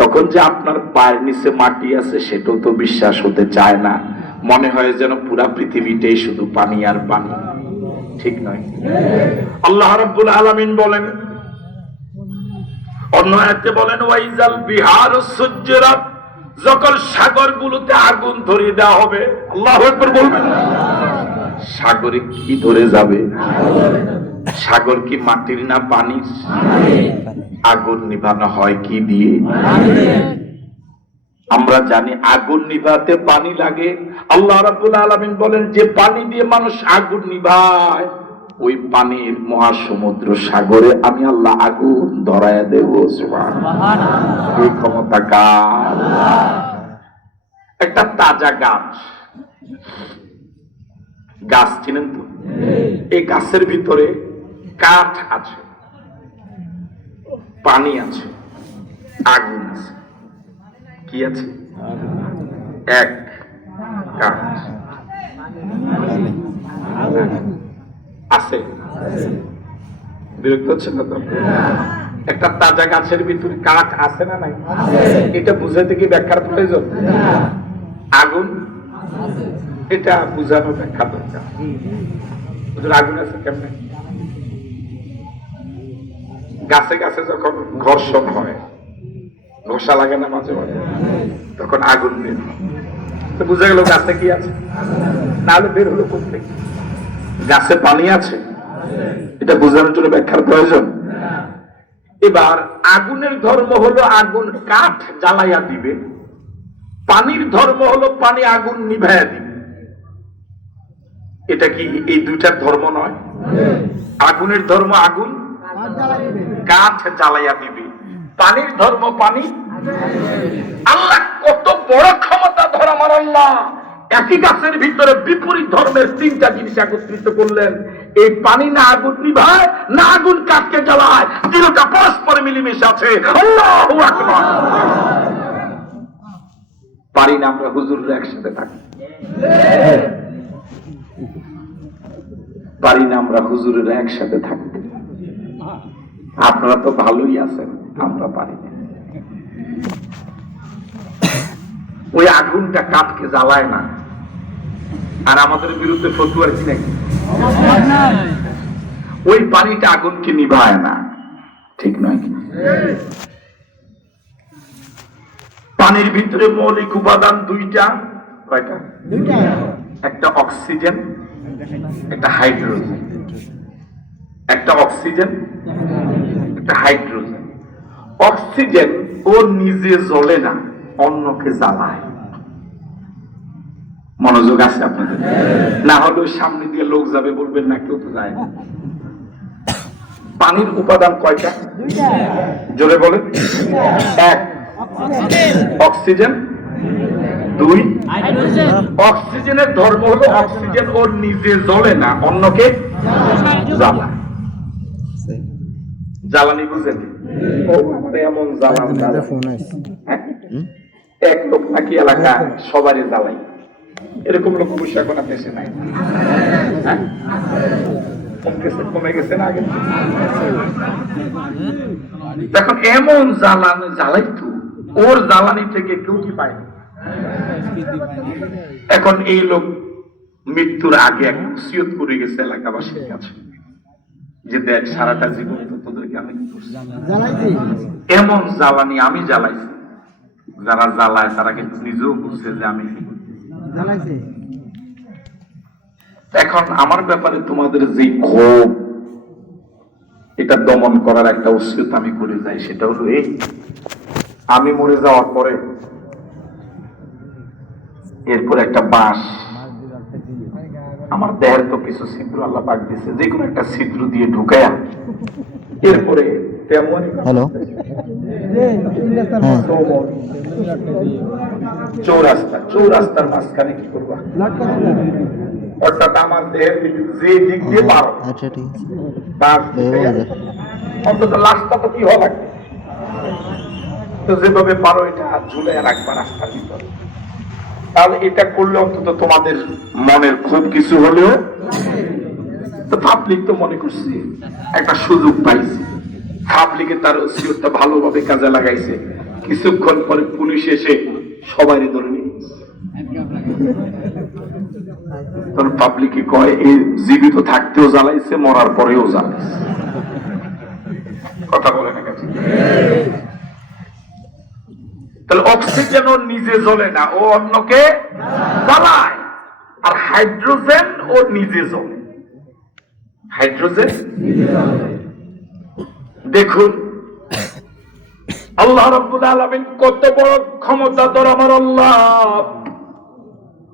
তখন যে আপনার পায়ের নিচে মাটি আছে সেটাও তো বিশ্বাস হতে চায় না। মনে হয় যেন পুরা পৃথিবীটাই শুধু পানি আর পানি। ঠিক নয়? আল্লাহ রাব্বুল আলামিন বলেন, অন্য আয়াতে বলেন, ওয়াইজাল বিহারু সুজ্জিরাত, যখন সাগরগুলোতে আগুন ধরিয়ে দেওয়া হবে। আল্লাহু আকবার বলবেন। সাগরে কি ধরে যাবে? সাগর কি মাটির না পানির? আগুন নিভানো হয় কি দিয়ে? আমরা জানি আগুন নিভাতে পানি লাগে। আল্লাহ রাব্বুল আলামিন বলেন, যে পানি দিয়ে মানুষ আগুন নিভায়, ওই পানির মহাসমুদ্র সাগরে আমি আল্লাহ আগুন ধরায় দেব। সুবহানাল্লাহ। এই ক্ষমতা কার? একটা তাজা গাছ চিনেন তো? এই গাছের ভিতরে কাঠ আছে, পানি আছে, আগুন আছে। কি আছে? এক কাঠ আছে। বিরক্ত হচ্ছে না তো? একটা তাজা গাছের ভিতরে কাঠ আছে না নাই? এটা বুঝাতে কি ব্যাখ্যার প্রয়োজন? আগুন, এটা বুঝানো ব্যাখ্যা দরকার। আগুন আছে কেমনে? গাছে গাছে যখন ঘর্ষণ হয়, ঘষা লাগে না মাঝে মাঝে, তখন আগুন বের হয়। তো বুঝা গেল গাছে কি আছে। নাহলে বের হলো কোথা থেকে? গাছে পানি আছে, এটা বোঝানোর জন্য ব্যাখ্যার প্রয়োজন। এবার আগুনের ধর্ম হলো আগুন কাঠ জ্বালাইয়া দিবে, পানির ধর্ম হলো পানি আগুন নিভাইয়া দিবে। এটা কি এই দুইটার ধর্ম নয়? আগুনের ধর্ম আগুন কাঠ জ্বালাইয়া দিবে, পানির ধর্ম পানি। আল্লাহ কত বড় ক্ষমতা ধর আমার আল্লাহ! একই গাছের ভিতরে বিপরীত ধর্মের 3টা জিনিস একত্রিত করলেন। এই পানি না আগুন নিভায়, না আগুন কাঠকে জ্বালায়, তিনটা পরস্পর মিলেমিশে আছে। আল্লাহু আকবার। পারি না আমরা হুজুররা একসাথে থাকি? পারি না আমরা হুজুরেরা একসাথে থাকতে? আপনারা তো ভালোই আছেন, আমরা পারি না। ওই আগুনটা কাঠকে জ্বালায় না, আর আমাদের বিরুদ্ধে ফতুয়ার কি নাকি? ওই পানিটা আগুনকে নিভায় না। ঠিক নয়? পানির ভিতরে মৌলিক উপাদান 2টা। কয়টা? 2টা। একটা অক্সিজেন, একটা হাইড্রোজেন। একটা অক্সিজেন, একটা হাইড্রোজেন। অক্সিজেন ও নিজে জ্বলে না, অন্যকে জ্বালায়। মনোযোগ আছে আপনাদের? না হলে সামনে দিয়ে লোক যাবে, বলবেন না কেউ তো যায় না। পানির উপাদান কয়টা? জোরে বলেন। এক অক্সিজেন, দুই অক্সিজেনের ধর্ম হলো অক্সিজেন ওর নিজে জ্বলে না, অন্যকে জ্বালায়। জ্বালানি বুঝেন? ও এমন জ্বালান, এক লোক নাকি এলাকা সবারই জ্বালাই, এরকম লোক অবশ্য এখন আর দেশে নাই। কমে গেছে না আগে? এখন এমন জ্বালানি জ্বালাইতো, ওর জ্বালানি থেকে কেউ কি পায়নি। এখন এই লোক মৃত্যুর আগে এক ওসিয়ত করে গেছে এলাকাবাসীর কাছে যে দেখ, সারাটা জীবন তো তোদেরকে আমি এমন জ্বালানি আমি জ্বালাইছি। যারা জ্বালায় তারা কিন্তু নিজেও বুঝছে যে আমি জ্বালাইছি। এখন আমার ব্যাপারে তোমাদের যে ক্ষোভ, এটা দমন করার একটা ওসিয়ত আমি করে যাই। সেটা হলো এই, আমি মরে যাওয়ার পরে এরপর একটা বাঁশ, আমার দেহের তো কিছু ছিদ্র আল্লাহ পাক দিছে, যে কোনো একটা ছিদ্র দিয়ে ঢুকায়া এরপরে তেমন চৌরাস্তার মাঝখানে কি করবা, অর্থাৎ আমার দেহের যে দিক দিয়ে পারো অন্তত লাশটা তো কি হওয়া লাগবে, তো যেভাবে পারো এটা ঝুলে রাখবা রাস্তার ভিতরে। তাহলে এটা করলে অন্তত তোমাদের মনের খুব কিছু হলেও তো পাবলিক তো মনে করছি একটা সুযোগ পাইছে, পাবলিকে তার ওসিয়তটা ভালোভাবে কাজে লাগাইছে। কিছুক্ষণ পরে পুলিশ এসে সবাই ধরে নিয়ে পাবলিকে কয় এই জীবিত থাকতেও জ্বালাইছে, মরার পরেও জ্বালাইছে। কথা বলে না কাছে? তাহলে অক্সিজেন ও নিজে জ্বলে না, ও অন্যকে জ্বালায়। আর হাইড্রোজেন ও নিজে জ্বলে। হাইড্রোজেন দেখুন আল্লাহ রাব্বুল আলামিন কত বড় ক্ষমতাধর আমার আল্লাহ।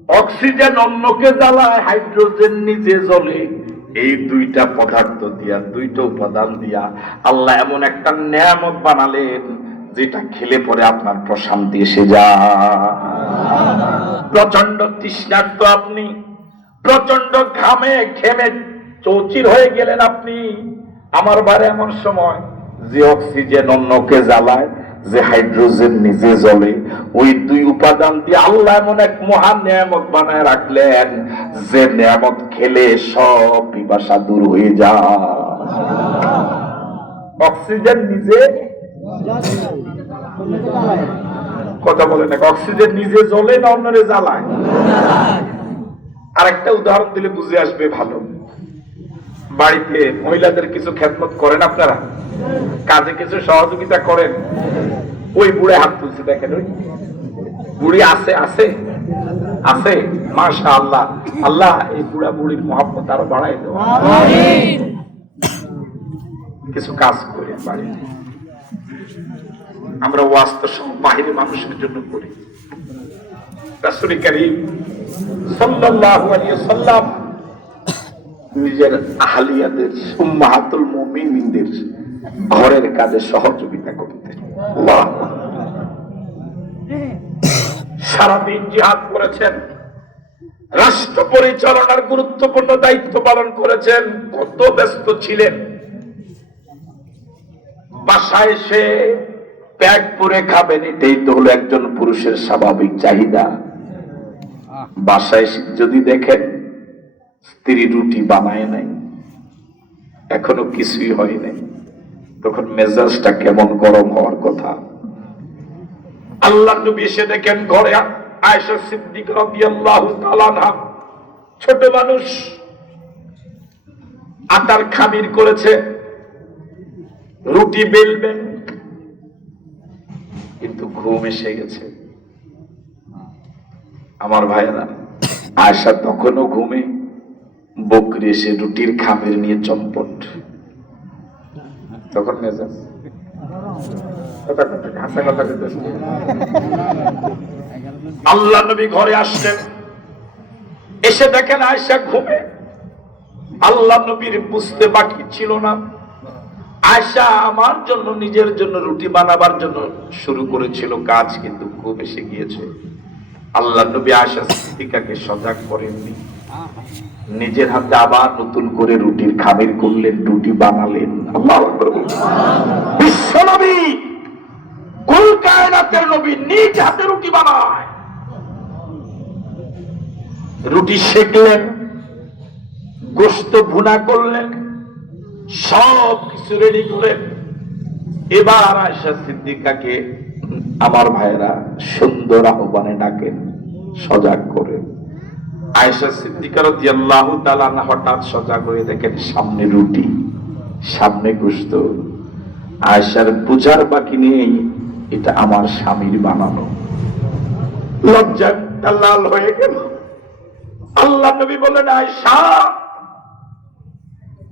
অক্সিজেন অন্যকে জ্বালায়, হাইড্রোজেন নিজে জ্বলে। এই দুইটা পদার্থ দিয়া, দুইটা উপাদান দিয়া আল্লাহ এমন একটা নিয়ামত বানালেন যেটা খেলে পরে আপনার প্রশান্তি এসে যায়। প্রচন্ড তৃষ্ণার্ত আপনি, প্রচন্ড ঘামে ঘেমে চৌচির হয়ে গেলেন আপনি। আমার বারে এমন সময় যে অক্সিজেন অন্যকে জ্বালায়, যে হাইড্রোজেন নিজে জ্বলে, ওই দুই উপাদান দিয়ে আল্লাহ এমন এক মহান নিয়ামত বানায় রাখলেন যে নিয়ামত খেলে সব পিপাসা দূর হয়ে যায়। অক্সিজেন নিজে, কথা বলে না, অক্সিজেন নিজে জ্বলে না অন্যরে জ্বালায়? আরেকটা উদাহরণ দিলে বুঝে আসবে ভালো। বাড়িতে মহিলাদের কিছু খেদমত করেন আপনারা, কাজে কিছু সহযোগিতা করেন। ওই বুড়ে হাত তুলছে, দেখেন ওই বুড়ি আছে আছে আছে, মাশাআল্লাহ। আল্লাহ এই বুড়া বুড়ির মহব্বত আরো বাড়াই দেব। কিছু কাজ করে বাড়িতে, আমরা ওয়াজ তো সব বাহিরে মানুষের জন্য করি। রাসূল কারীম সাল্লাল্লাহু আলাইহি ওয়াসাল্লাম নিজের আহলিয়াদের, উম্মাহাতুল মুমিনিনদের ঘরের কাজে সহযোগিতা করতেন। সারাদিন জিহাদ করেছেন, রাষ্ট্র পরিচালনার গুরুত্বপূর্ণ দায়িত্ব পালন করেছেন, কত ব্যস্ত ছিলেন। বাসায় এসে পেট পুরে খাবেন, এটাই তো হলো একজন পুরুষের স্বাভাবিক চাহিদা। বাসায় যদি দেখেন স্ত্রী রুটি বানায় নাই, এখনো কিছুই হয় নাই, তখন মেজাজটা কেমন গরম হওয়ার কথা। আল্লাহ নবী এসে দেখেন ঘরে আয়েশা সিদ্দিকা রাদিয়াল্লাহু তাআলা আনহা, ছোট মানুষ, আটার খামির করেছে, রুটি বেলবেন, কিন্তু ঘুম এসে গেছে। আমার ভাইরা, আয়েশা তখনও ঘুমে, বকরি এসে রুটির খামির নিয়ে চম্পট। তখন মেজাজ আল্লাহ নবী ঘরে আসলেন, এসে দেখেন আয়েশা ঘুমে। আল্লাহ নবীর বুঝতে বাকি ছিল না, আয়েশা আমার জন্য নিজের জন্য রুটি বানাবার জন্য শুরু করেছিল কাজ, কিন্তু খুব এসে গিয়েছে। আল্লাহ নবী আয়েশা সিদ্দিকাকে সজাগ করেননি, নিজের হাতে আবার নতুন করে রুটির খামির করলেন, রুটি বানালেন। আল্লাহু আকবার। বিশ্বনবী, কুল কায়নাতের নবী নিজ হাতে রুটি বানায়, রুটি সেকলেন, গোশত ভুনা করলেন, সব কিছু রেডি করেন। এবার আয়েশা সিদ্দিকাকে আমার ভাইয়েরা সুন্দর আহ্বানে ডাকেন, সজাগ করেন। আয়েশা সিদ্দিকা রাদিয়াল্লাহু তাআলা আনহা হঠাৎ সজাগ হয়ে দেখেন সামনে রুটি, সামনে গোশত। আয়েশার বুঝার বাকি নেই এটা আমার স্বামীর বানানো। লজ্জাটা লাল হয়ে গেল। আল্লাহ নবী বলেন, আয়েশা,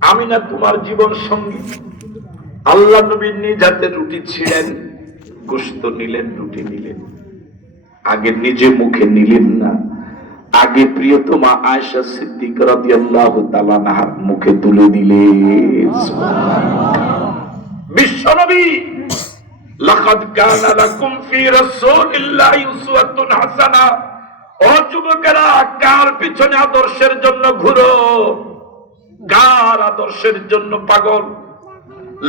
আমি না তোমার জীবন সঙ্গী? আল্লাহ নবী নিজ হাতে রুটি ছিলেন, গোশত নিলেন, রুটি নিলেন। আগে নিজে মুখে নিলেন না, আগে প্রিয়তমা আয়েশা সিদ্দিকা রাদিয়াল্লাহু তাআলা আনহার মুখে তুলে দিলেন। বিশ্বনবী, লাকাদ কানা লাকুম ফি রাসূলিল্লাহি উসওয়াতুন হাসানাহ। ও যুবকেরা, কার পিছনে আদর্শের জন্য ঘুরো, কার আদর্শের জন্য পাগল?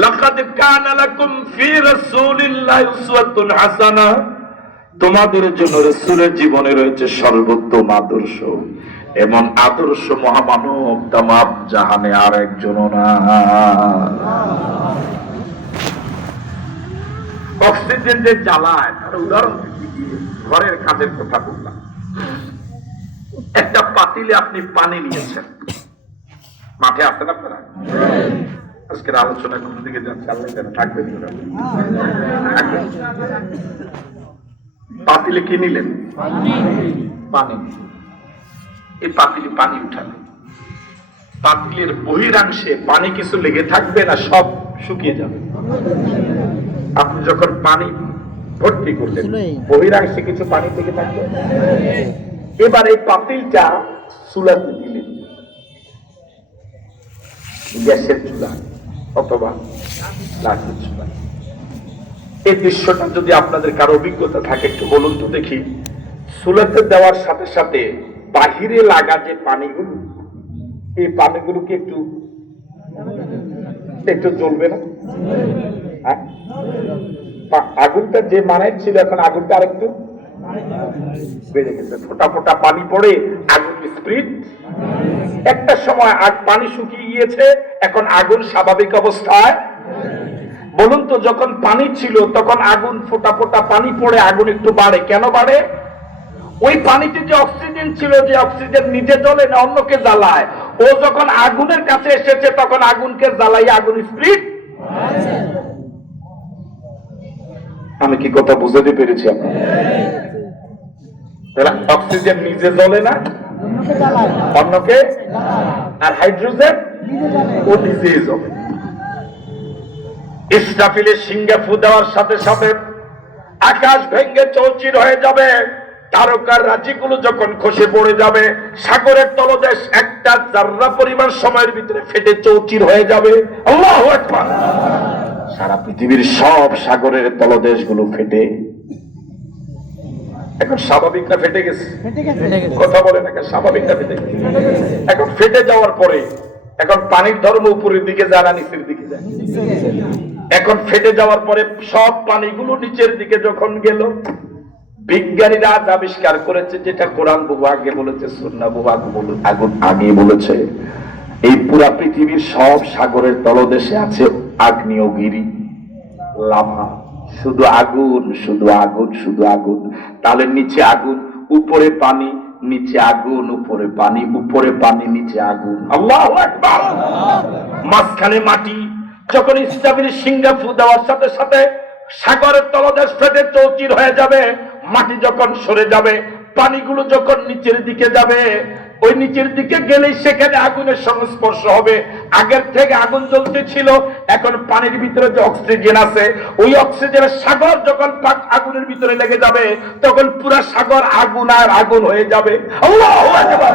লাকাদ কানা লাকুম ফি রাসূলিল্লাহি উসওয়াতুন হাসানাহ। তোমাদের জন্য রাসূলের জীবনে রয়েছে সর্বোত্তম আদর্শ। এমন আদর্শ মহামানব তামাম জাহানে আর একজনও না। অক্সিজেন যে জ্বালায়, তার উদাহরণ দিয়ে ঘরের কাজের কথা বললাম। একটা পাতিলে আপনি পানি নিয়েছেন, মাঠে আসেন আপনারা? আজকের আলোচনা কোন দিকে যাচ্ছে আল্লাহ জানে, থাকবেন। পাতিলে কি নিলেন? পানি। এই পাতিলে পানি উঠালেন। পাতিলের বহিরাংশে পানি কিছু লেগে থাকবে না, সব শুকিয়ে যাবে। আপনি যখন পানি ভর্তি করলেন, বহিরাংশে কিছু পানি লেগে থাকবে। এবার এই পাতিলটা চুলাতে দিলেন, গ্যাসের চুলা অথবা লাঠির চুলা। এই দৃশ্যটা যদি আপনাদের কারো অভিজ্ঞতা থাকে একটু বলুন তো দেখি। চুলাতে দেওয়ার সাথে সাথে বাহিরে লাগা যে পানিগুলো, এই পানিগুলো কি একটু একটু জ্বলবে না? আগুনটা যে মানের ছিল, এখন আগুনটা আরেকটু বেড়ে গেছে। ফোটা ফোটা পানি পড়ে আগুন স্পিড। একটা সময় পানি শুকিয়ে গিয়েছে, এখন আগুন স্বাভাবিক অবস্থায়। বলুন তো, যখন পানি ছিল তখন আগুন ফোটা ফোটা পানি পড়ে আগুন একটু বাড়ে, কেন বাড়ে? ওই পানিতে যে অক্সিজেন ছিল, যে অক্সিজেন নিজে জ্বলে না, অন্যকে জ্বালায়। ও যখন আগুনের কাছে এসেছে তখন আগুনকে জ্বালাই আগুন স্পিড। আমি কি কথা বুঝাতে পেরেছি আপনাকে? অক্সিজেন নিজে জ্বলে না, অন্যকে, আর হাইড্রোজেন ও নিজে জ্বলে। ইসরাফিলের সিংহে ফু দেওয়ার সাথে সাথে আকাশ ভেঙ্গে চৌচির হয়ে যাবে। তারকার রাজিগুলো যখন খসে পড়ে যাবে, সাগরের তলদেশ একটা জাররা পরিমাণ সময়ের ভিতরে ফেটে চৌচির হয়ে যাবে। আল্লাহু আকবার। সারা পৃথিবীর সব সাগরের তলদেশগুলো ফেটে, এখন স্বাভাবিক না ফেটে গেছে? কথা বলে না, স্বাভাবিক না ফেটে গেছে? এখন ফেটে যাওয়ার পরে এখন পানির ধর্ম উপরের দিকে যায় না নিচের দিকে যায়? এখন ফেটে যাওয়ার পরে সব পানিগুলো নিচের দিকে যখন গেল, বিজ্ঞানীরা আজ আবিষ্কার করেছে, যেটা কোরআন বহু আগে বলেছে, সুন্নাহ বহু আগে বলেছে, এই পুরা পৃথিবীর সব সাগরের তলদেশে আছে আগ্নেয়গিরি, লাভা, শুধু আগুন, শুধু আগুন, শুধু আগুন। তাহলে নিচে আগুন, উপরে পানি, নিচে আগুন, উপরে পানি, উপরে পানি, নিচে আগুন। আল্লাহু আকবার। মাঝখানে মাটি। যখন ইসরাফিল সিংহে ফু দেওয়ার সাথে সাথে সাগরের তলদেশ ফেটে চৌচির হয়ে যাবে, মাটি যখন সরে যাবে, পানিগুলো যখন নিচের দিকে যাবে, ওই নিচের দিকে গেলেই সেখানে আগুনের সংস্পর্শ হবে। আগের থেকে আগুন জ্বলতে ছিল, এখন পানির ভিতরে যে অক্সিজেন আছে, ওই অক্সিজেনের সাগর যখন আগুনের ভিতরে লেগে যাবে, তখন পুরা সাগর আগুন আর আগুন হয়ে যাবে। আল্লাহু আকবার।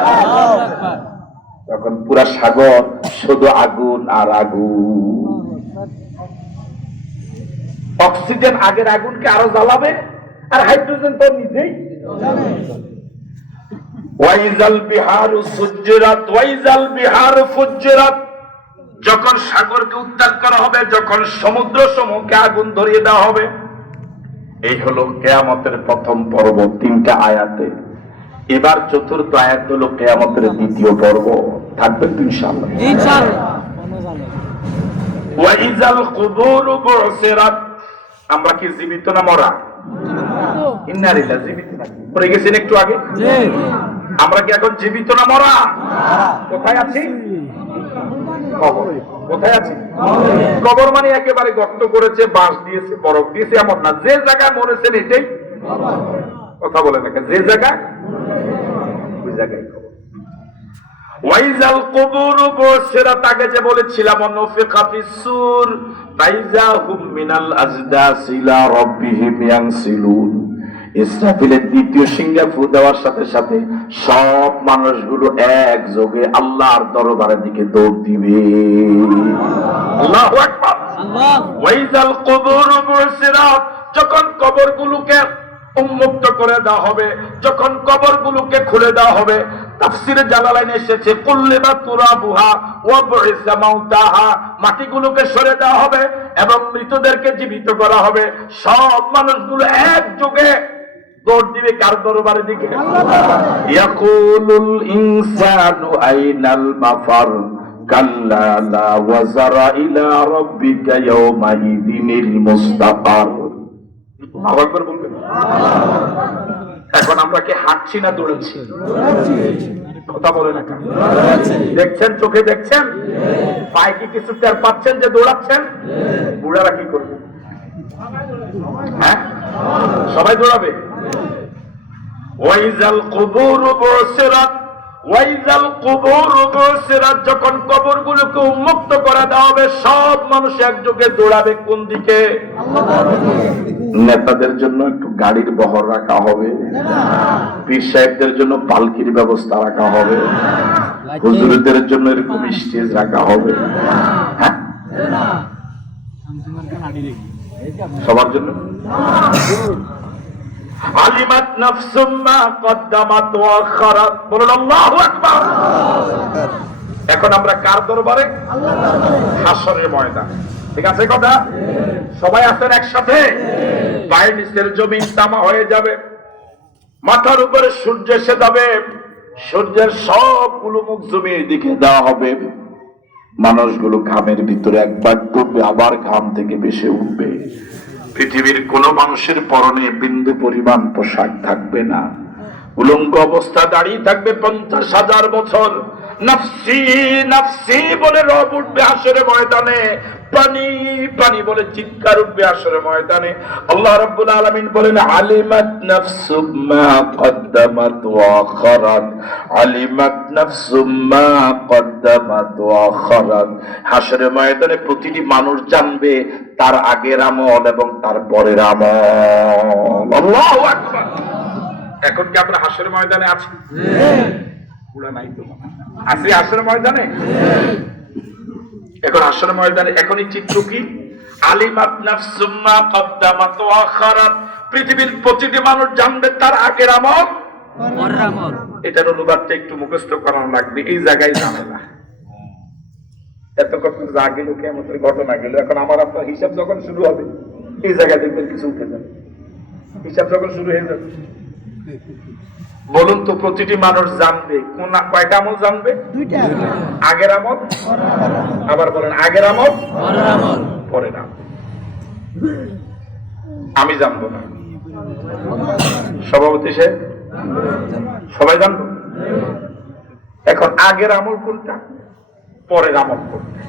তখন পুরা সাগর শুধু আগুন আর আগুন। অক্সিজেন আগের আগুনকে আরো জ্বালাবে, আর হাইড্রোজেন তো নিজেই। ওয়াইজাল বিহারু সুজ্জিরাত ওয়াইজাল বিহারু ফুজ্জিরাত, যখন সাগরকে উদ্ধার করা হবে, যখন সমুদ্র সমূহকে আগুন ধরিয়ে দেওয়া হবে। এই হলো কিয়ামতের প্রথম পর্ব, 3টা আয়াতে। এবার চতুর্থ আয়াত হলো কিয়ামতের দ্বিতীয় পর্ব, থাকবে ইনশাআল্লাহ। ওয়াইজাল কুবুরু বুসিরাত, আমরা কি জীবিত না মরা? ইন্নালিল্লাহ, জীবিত না পড়ে গেছেন একটু আগে। আমরা কি এখন জীবিত না মরা? কোথায় আছি? কবর। কোথায় আছি? কবর মানে একেবারে গর্ত করেছে, বাঁশ দিয়েছে, বরফ দিয়েছে এমন না। যে জায়গায় মরেছেন এটাই কথা বলে না, যে জায়গায় ওই জায়গায় কবর। ওয়াইজাল কুবুরু বুসিরাত, আগে যে বলেছিলাম অনুফিকা ফিস-সূর ফাইজা হুম মিনাল আজদাসি ইলা রাব্বিহিম ইয়ানসিলুন। ইসরাফিলের দ্বিতীয় সিংহা ফু দেওয়ার সাথে সাথে সব মানুষগুলো একযোগে আল্লাহর দরবারের দিকে দৌড় দিবে। আল্লাহু আকবার। ওয়াইজাল কুবুরু বুসিরাত, যখন কবরগুলোকে উন্মুক্ত করে দেওয়া হবে, যখন কবরগুলোকে খুলে দেওয়া হবে। তাফসিরে জালালাইনে এসেছে কুল্লিবা তুরাবুহা ওয়া বুইসা মাউতাহা, মাটিগুলোকে সরে দেওয়া হবে এবং মৃতদেরকে জীবিত করা হবে। সব মানুষগুলো একযোগে দৌড় দিবে কার দরবারের দিকে? ইয়াকুলুল ইনসানু আইনাল মাফার কাল্লা লা ওয়াজারা ইলা রাব্বিকা ইয়াওমাইযিনিল মুস্তাকার। আল্লাহু আকবার বলবেন। এখন আমরা কি হাঁটছি না দৌড়াচ্ছি? কথা বলে না, দেখছেন, চোখে দেখছেন, পায়ে কি কিছু টের পাচ্ছেন যে দৌড়াচ্ছেন? বুড়ারা কি করবে? হ্যাঁ, সবাই দৌড়াবে। ওয়াইজাল কুবুরু বুসিরাত ওয়াইজাল কুবুরু বুসিরাত, যখন কবরগুলোকে উন্মুক্ত করে দেওয়া হবে, সব মানুষ একযোগে দৌড়াবে কোন দিকে? নেতাদের জন্য একটু গাড়ির বহর রাখা হবে, পীর সাহেবদের জন্য পালকির ব্যবস্থা রাখা হবে, হুজুরদের জন্য এরকম স্টেজ রাখা হবে। হ্যাঁ, সবার জন্য। আলিমাত নাফসুম মা কদ্দামাত ওয়া আখারাত, বলুন আল্লাহু আকবার। এখন আমরা কার দরবারে? হাসরের ময়দান। ঠিক আছে কথা? সবাই আছেন একসাথে? পায়ের নিচের জমিন তামা হয়ে যাবে, মাথার উপরে সূর্য এসে যাবে, সূর্যের সবগুলো মুখ জমির দিকে দেওয়া হবে। মানুষগুলো ঘামের ভিতরে একবার ডুববে, আবার ঘাম থেকে ভেসে উঠবে। পৃথিবীর কোন মানুষের পরনে বিন্দু পরিমাণ পোশাক থাকবে না, উলঙ্গ অবস্থা দাঁড়িয়ে থাকবে 50,000 বছর। নাফসি নাফসি বলে রব উঠবে হাসরের ময়দানে, পানি পানি বলে চিৎকার উঠবে হাসরের ময়দানে। আল্লাহ রাব্বুল আলামিন বলেন আলিমাত নাফসুম মা কদ্দামাত ওয়া আখারাত, আলিমাত নাফসুম মা কদ্দামাত ওয়া আখারাত। হাসরের ময়দানে প্রতিটি মানুষ জানবে তার আগের আমল এবং তার পরের আমল। আল্লাহু আকবার। এখন কি আমরা হাসরের ময়দানে আছি? পুরা নাই তো আছি হাসরের ময়দানে। এখন হাসরের ময়দানে এখনই চিত্র কি? আলিমাত নাফসুম মা কদ্দামাত ওয়া আখারাত, পৃথিবীর প্রতিটি মানুষ জানবে তার আগের আমল পরের আমল। এটার অনুবাদটা একটু মুখস্থ করানো লাগবে, এই জায়গায় জানে না। এত কত যা গেল কিয়ামতের ঘটনা গেল, এখন আমার আপনার হিসাব যখন শুরু হবে এই জায়গায় দেখবেন কিছু উঠে যাবে। হিসাব যখন শুরু হয়ে যাবে, বলুন তো প্রতিটি মানুষ জানবে কোন কয়টা আমল জানবে? আগের আমল, আবার বলেন আগের আমল পরের আমল। আমি জানবো না, সভাপতি সাহেব সবাই জানবো। এখন আগের আমল কোনটা, পরের আমল কোনটা?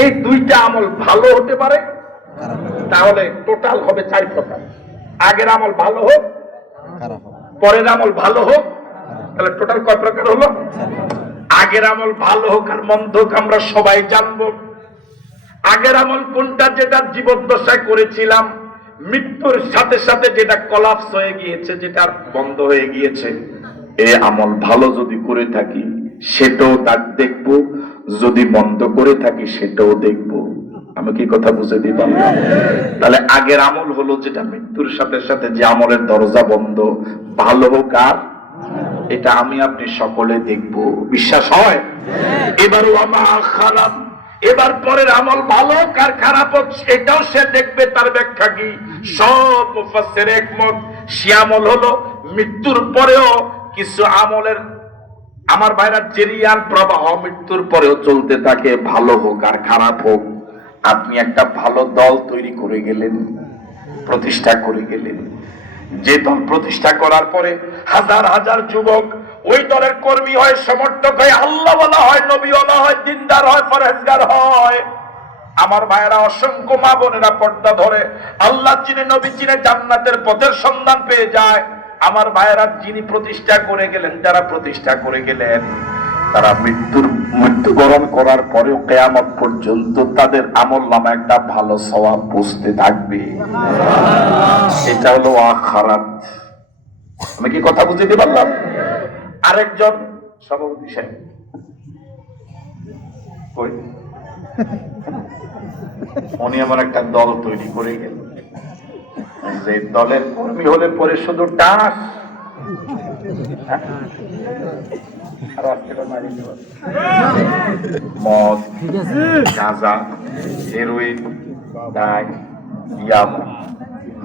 এই দুইটা আমল ভালো হতে পারে, তাহলে টোটাল হবে 4 প্রকার। আগের আমল ভালো হোক, পরের আমল ভালো হোক, তাহলে টোটাল কয় প্রকার হলো? আগের আমল ভালো হোক আর মন্দ হোক আমরা সবাই জানবো। আগের আমল কোনটা? যেটা জীবদ্দশায় করেছিলাম, মৃত্যুর সাথে সাথে যেটা কলাপস হয়ে গিয়েছে, যেটা বন্ধ হয়ে গিয়েছে। এই আমল ভালো যদি করে থাকি সেটাও তার দেখবো, যদি মন্দ করে থাকি সেটাও দেখবো। আমি কি কথা বুঝে দিই পারলাম? তাহলে আগের আমল হলো যেটা মৃত্যুর সাথে সাথে যে আমলের দরজা বন্ধ, ভালো হোক আর এটা আমি আপনি সকলে দেখব, বিশ্বাস হয়? এবার ওয়ামা খারাপ, এবার পরের আমল ভালো কার খারাপ হচ্ছে এটাও সে দেখবে। তার ব্যাখ্যা কি? সব মুফাসসির একমত, সে আমল হলো মৃত্যুর পরেও কিছু আমলের, আমার ভাইরা, জেরিয়ান প্রবাহ মৃত্যুর পরেও চলতে থাকে, ভালো হোক আর খারাপ হোক। আপনি একটা ভালো দল তৈরি করে গেলেন, প্রতিষ্ঠা করে গেলেন, যে দল প্রতিষ্ঠা করার পরে হাজার হাজার যুবক ওই দলের কর্মী হয়, সমর্থক হয়, আল্লাহওয়ালা হয়, নবীওয়ালা হয়, দিনদার হয়, পরহেজগার হয়। আমার ভাইয়েরা, অসংখ্য মা বোনেরা পর্দা ধরে আল্লাহ চিনে, নবী চিনে, জান্নাতের পথের সন্ধান পেয়ে যায়। আমার ভাইয়েরা, যিনি প্রতিষ্ঠা করে গেলেন, যারা প্রতিষ্ঠা করে গেলেন, তারা মৃত্যুবরণ করার পরেও কিয়ামত পর্যন্ত তাদের আমলনামা একটা ভালো সওয়াব পৌঁছতে থাকবে। এটা হলো আখিরাত। আমি কি কথা বুঝতে পারলাম? আরেকজন সভাপতি সাহেব উনি আমার একটা দল তৈরি করে গেল, যে দলের কর্মী হলে পরে শুধু টাস মদ, গাঁজা, হেরোইন, ডাই, ইয়াবা,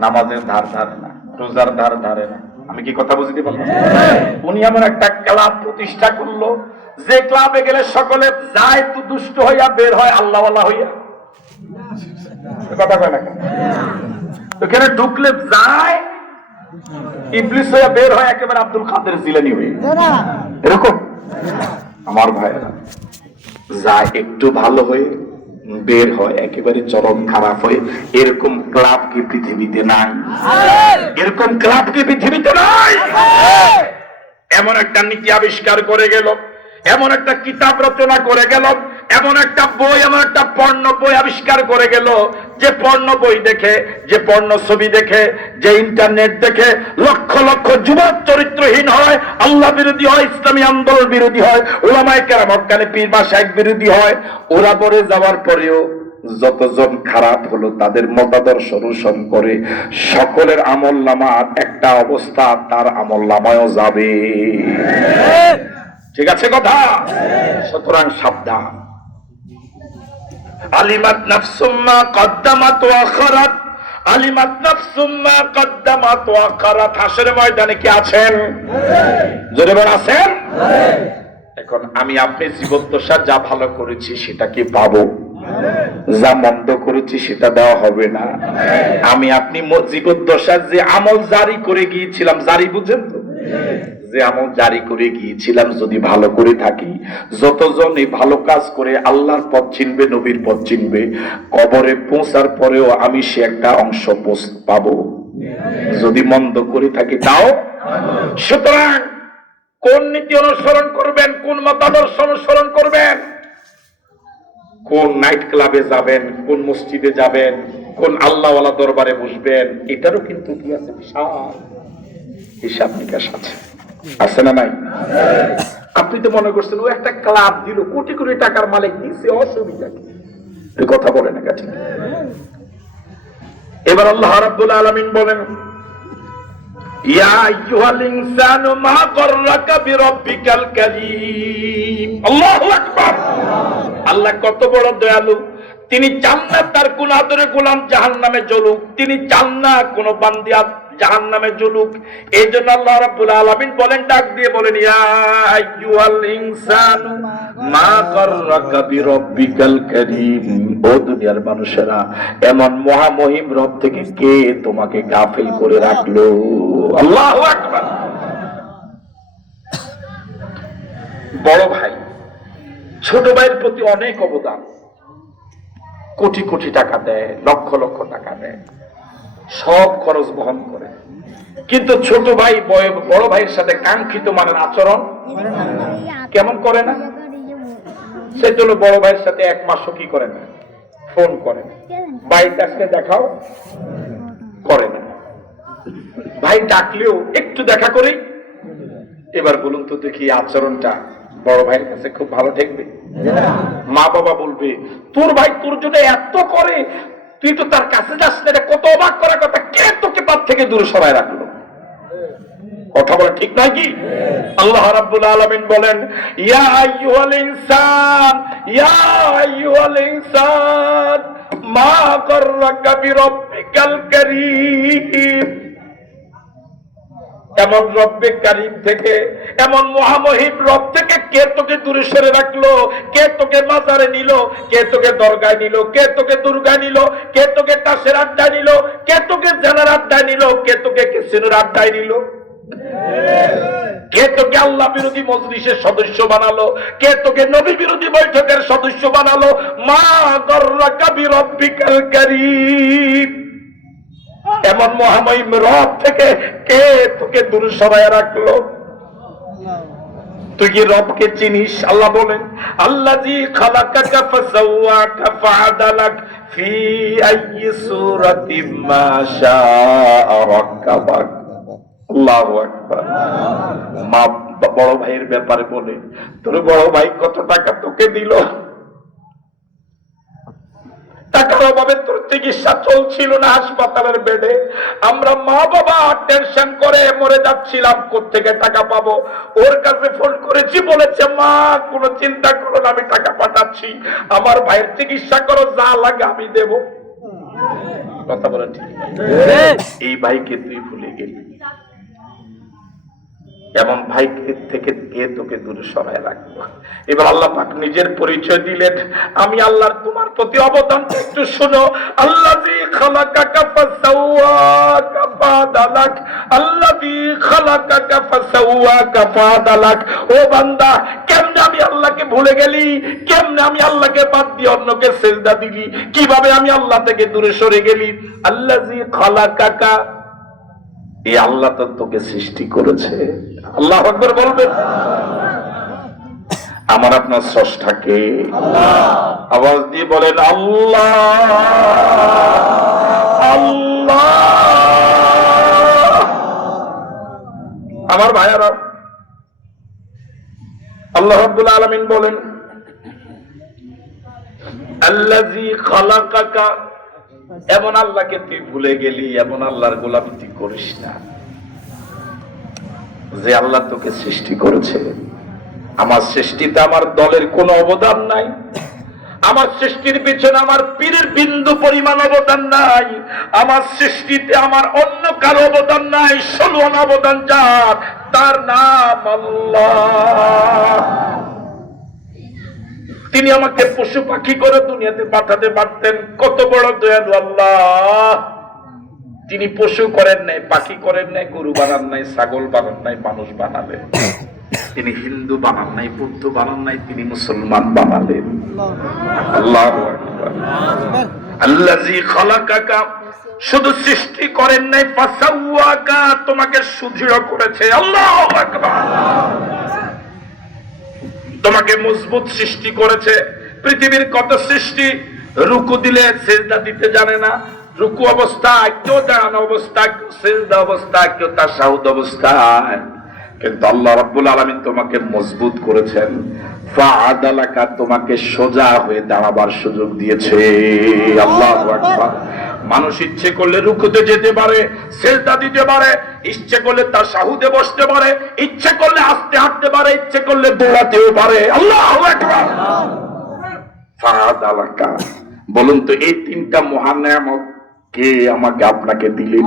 নামাজের ধার ধারে না, রোজার ধার ধারে না। আমি কি কথা বুঝতে পারলাম? উনি এমন একটা ক্লাব প্রতিষ্ঠা করলো, যে ক্লাবে গেলে সকলে যায় তো দুষ্ট হইয়া, বের হয় আল্লাহওয়ালা হইয়া। কথা কয় না? ওখানে ঢুকলে যায় ইবলিস হইয়া, বের হয় একেবারে আব্দুল কাদের জিলানী হয়ে। এরকম আমার ভাইয়েরা, যায় একটু ভালো হয়ে, বের হয় একেবারে চরম খারাপ হয়ে। এরকম ক্লাব কি পৃথিবীতে নাই? এরকম ক্লাব কি পৃথিবীতে নাই? এমন একটা নীতি আবিষ্কার করে গেল, এমন একটা কিতাব রচনা করে গেল, এমন একটা বই, এমন একটা পর্ণ বই আবিষ্কার করে গেল, যে পর্ণ বই দেখে, যে পর্ণ ছবি দেখে, যে ইন্টারনেট দেখে লক্ষ লক্ষ যুবক চরিত্রহীন হয়, আল্লাহ বিরোধী হয়, ইসলামী আন্দোলন বিরোধী হয়, উলামায়ে কেরাম হক্কানি পীর মাশায়েখ বিরোধী হয়। ওরা মরে যাওয়ার পরেও যতজন খারাপ হলো তাদের মতাদর্শ অনুসরণ করে, সকলের আমলনামার একটা অবস্থা, তার আমলনামায়ও যাবে। ঠিক আছে কথা? সুতরাং সাবধান। আলিমাত নাফসুম মা কদ্দামাত ওয়া আখারাত, আলিমাত নাফসুম মা কদ্দামাত ওয়া আখারাত। হাসরের ময়দানে কি আছেন? জোরে বলেন আছেন? এখন আমি আপনি জীবদ্দশা যা ভালো করেছি সেটা কি পাবো? যা মন্দ করেছি সেটা দেওয়া হবে না। আমি আপনি জীবদ্দশার যে আমল জারি করে গিয়েছিলাম, জারি বুঝেন তো, যে আমল জারি করে গিয়েছিলাম যদি ভালো করে থাকি, যতজন এই ভালো কাজ করে আল্লাহর পথ চিনবে, নবীর পথ চিনবে, কবরে পৌঁছার পরেও আমি সে একটা অংশ পাবো। যদি মন্দ করে থাকি তাও। সুতরাং কোন নীতি অনুসরণ করবেন, কোন মতাদর্শ অনুসরণ করবেন, কোন নাইট ক্লাবে যাবেন, কোন মসজিদে যাবেন, কোন আল্লাহওয়ালা দরবারে বসবেন, এটারও কিন্তু কি আছে, বিশাল হিসাব নিকাশ আছে। আছে না নাই? আপনি তো মনে করছেন ও একটা ক্লাব দিল, কোটি কোটি টাকার মালিক দিচ্ছে, অসুবিধা কি? কথা বলে না ঠিক? এবার আল্লাহ রাব্বুল আলামিন বলেন, ইয়া আইয়ুহাল ইনসানু মা গররাকা বিরাব্বিকাল কারীম। আল্লাহু আকবার। আল্লাহ কত বড় দয়ালু। তিনি চান না তার কোন আদরে গোলাম জাহান্নামে জ্বলুক, তিনি চান না কোন বান্দিয়া জাহান্নামে জ্বলুক। এই জন্য আল্লাহ রাব্বুল আলামিন বলেন, ডাক দিয়ে বলেন, ইয়া আইয়ুহাল ইনসানু মা গররাকা বিরাব্বিকাল কারীম। ও দুনিয়ার মানুষেরা, এমন মহামহিম রব থেকে কে তোমাকে গাফিল করে রাখলো? আল্লাহু আকবার। বড় ভাই ছোট ভাইয়ের প্রতি অনেক অবদান, কোটি কোটি টাকা দেয়, লক্ষ লক্ষ টাকা দেয়, সব খরচ বহন করে, কিন্তু ছোট ভাই বড় ভাইয়ের সাথে কাঙ্ক্ষিত মানের আচরণ কেমন করে না? সে তো বড় ভাইয়ের সাথে এক মাসও কি করে না, ফোন করে না, বাড়িতে আসলে দেখাও করে না, ভাই ডাকলেও একটু দেখা করি। এবার বলুন তো দেখি, আচরণটা বড় ভাইয়ের কাছে খুব ভালো ঠেকবে? মা বাবা বলবে তোর ভাই তোর জন্য এত করে, তুই তো তার কাছে যাস না, এটা কত অবাক করার কথা, কে তোকে তার থেকে দূরে সরায় রাখলো? কথা বলা ঠিক নয় কি? আল্লাহ রাব্বুল আলামিন বলেন, ইয়া আইয়ুহাল ইনসান, ইয়া আইয়ুহাল ইনসান মা গাররাকা বিরাব্বিকাল কারীম। এমন রব্বে কারীম থেকে, এমন মহামহিম রব থেকে কে তোকে দূরে সরে রাখলো? কে তোকে মাজারে নিল? কে তোকে দরগায় নিল? কে তোকে দুর্গায় নিল? কে তোকে তাসের আড্ডায় নিল? কে তোকে জেনার আড্ডায় নিল? কে তোকে ক্যাসিনোর আড্ডায় নিল? কে তোকে আল্লাহ বিরোধী মজলিসের সদস্য বানালো? কে তোকে নবী বিরোধী বৈঠকের সদস্য বানালো? মা গাররাকা বিরাব্বিকাল কারীম। এমন মহামহিম রব থেকে কে তোকে দূরে সরায় রাখলো? তুই কি রবকে চিনিস? আল্লাহ বলেন, আল্লাযী খালাকাকা ফাসাওয়াকা ফাআদালাক ফি আইয়ি সূরাতিন মা শাআ রাক্কাবাক। আল্লাহু আকবার। মা বড় ভাইয়ের ব্যাপারে বলে, তোর বড় ভাই কত টাকা তোকে দিল, টাকার অভাবে তোর চিকিৎসা চলছিল না হাসপাতালের বেডে, আমরা মা বাবা টেনশন করে মরে যাচ্ছিলাম, কোত্থেকে টাকা পাবো? ওর কাছে ফোন করেছি, বলেছে মা কোনো চিন্তা করো না, আমি টাকা পাঠাচ্ছি, আমার ভাইয়ের চিকিৎসা করো, যা লাগে আমি দেব। কথা বলে ঠিক? এই ভাইকে তুই ভুলে গেলি। এমন ভাইকে থেকে কে তোকে দূরে সরায় রাখলো? এবার আল্লাহ পাক নিজের পরিচয় দিলেন, আমি আল্লাহর তোমার প্রতি অবদান একটু শোনো। আল্লাযী খালাকাকা ফাসাওয়াকা ফাআদালাক, আল্লাযী খালাকাকা ফাসাওয়াকা ফাআদালাক। ও বান্দা, কেমনে আমি আল্লাহকে ভুলে গেলি? কেমনে আমি আল্লাহকে বাদ দিয়ে অন্যকে সিজদা দিলি? কিভাবে আমি আল্লাহ থেকে দূরে সরে গেলি? আল্লাযী খালাকাকা, এই আল্লাহ তো তোকে সৃষ্টি করেছে। আল্লাহু আকবার বলবেন। আমার আপনার স্রষ্টাকে আওয়াজ দিয়ে বলেন আল্লাহ আল্লাহ। আমার ভাইয়ারা, আল্লাহ রাব্বুল আলামিন বলেন, আল্লাযী খালাকাকা। এমন আল্লাহকে তুই ভুলে গেলি, এমন আল্লাহর গোলামি তুই করিস না, যে আল্লাহ তোকে সৃষ্টি করেছে। আমার সৃষ্টিতে আমার দলের কোনো অবদান নাই, আমার সৃষ্টির পিছনে আমার পীরের বিন্দু পরিমাণ অবদান নাই, আমার সৃষ্টিতে আমার অন্য কারো অবদান নাই। সলুন অবদান যার, তার নাম আল্লাহ। তিনি আমাকে পশু পাখি করে দুনিয়াতে পাঠাতে পারতেন, কত বড় দয়ালু আল্লাহ। তিনি পশু করেন নাই, পাখি করেন নাই, গরু বানান নাই, ছাগল বানান নাই, মানুষ বানালেন। তিনি হিন্দু বানান নাই, বৌদ্ধ বানান নাই, তিনি মুসলমান বানালেন। আল্লাহু আকবার। আল্লাযী খালাকাকা, শুধু সৃষ্টি করেন নাই, ফাসাওয়াকা, তোমাকে সুদৃঢ় করেছে। আল্লাহু আকবার। তোমাকে মজবুত সৃষ্টি করেছে। পৃথিবীর কত সৃষ্টি রুকু দিলে সিজদা দিতে জানে না, রুকু অবস্থায়, কেউ দাঁড়ানো অবস্থায়, কেউ সিজদা অবস্থায়, কেউ তাশাহুদ অবস্থায়, কিন্তু আল্লাহ রাব্বুল আলামিন তোমাকে মজবুত করেছেন। ফাআদালাকা, তোমাকে সোজা হয়ে দাঁড়াবার সুযোগ দিয়েছে। আল্লাহু আকবার। মানুষ ইচ্ছে করলে রুকুতে যেতে পারে, সিজদা দিতে পারে, ইচ্ছে করলে তাশাহুদে বসতে পারে, ইচ্ছে করলে আস্তে হাঁটতে পারে, ইচ্ছে করলে দৌড়াতেও পারে। আল্লাহু আকবার। ফাআদালাকা, বলুন তো এই তিনটা মহান নিয়ামত কে আমাকে আপনাকে দিলেন?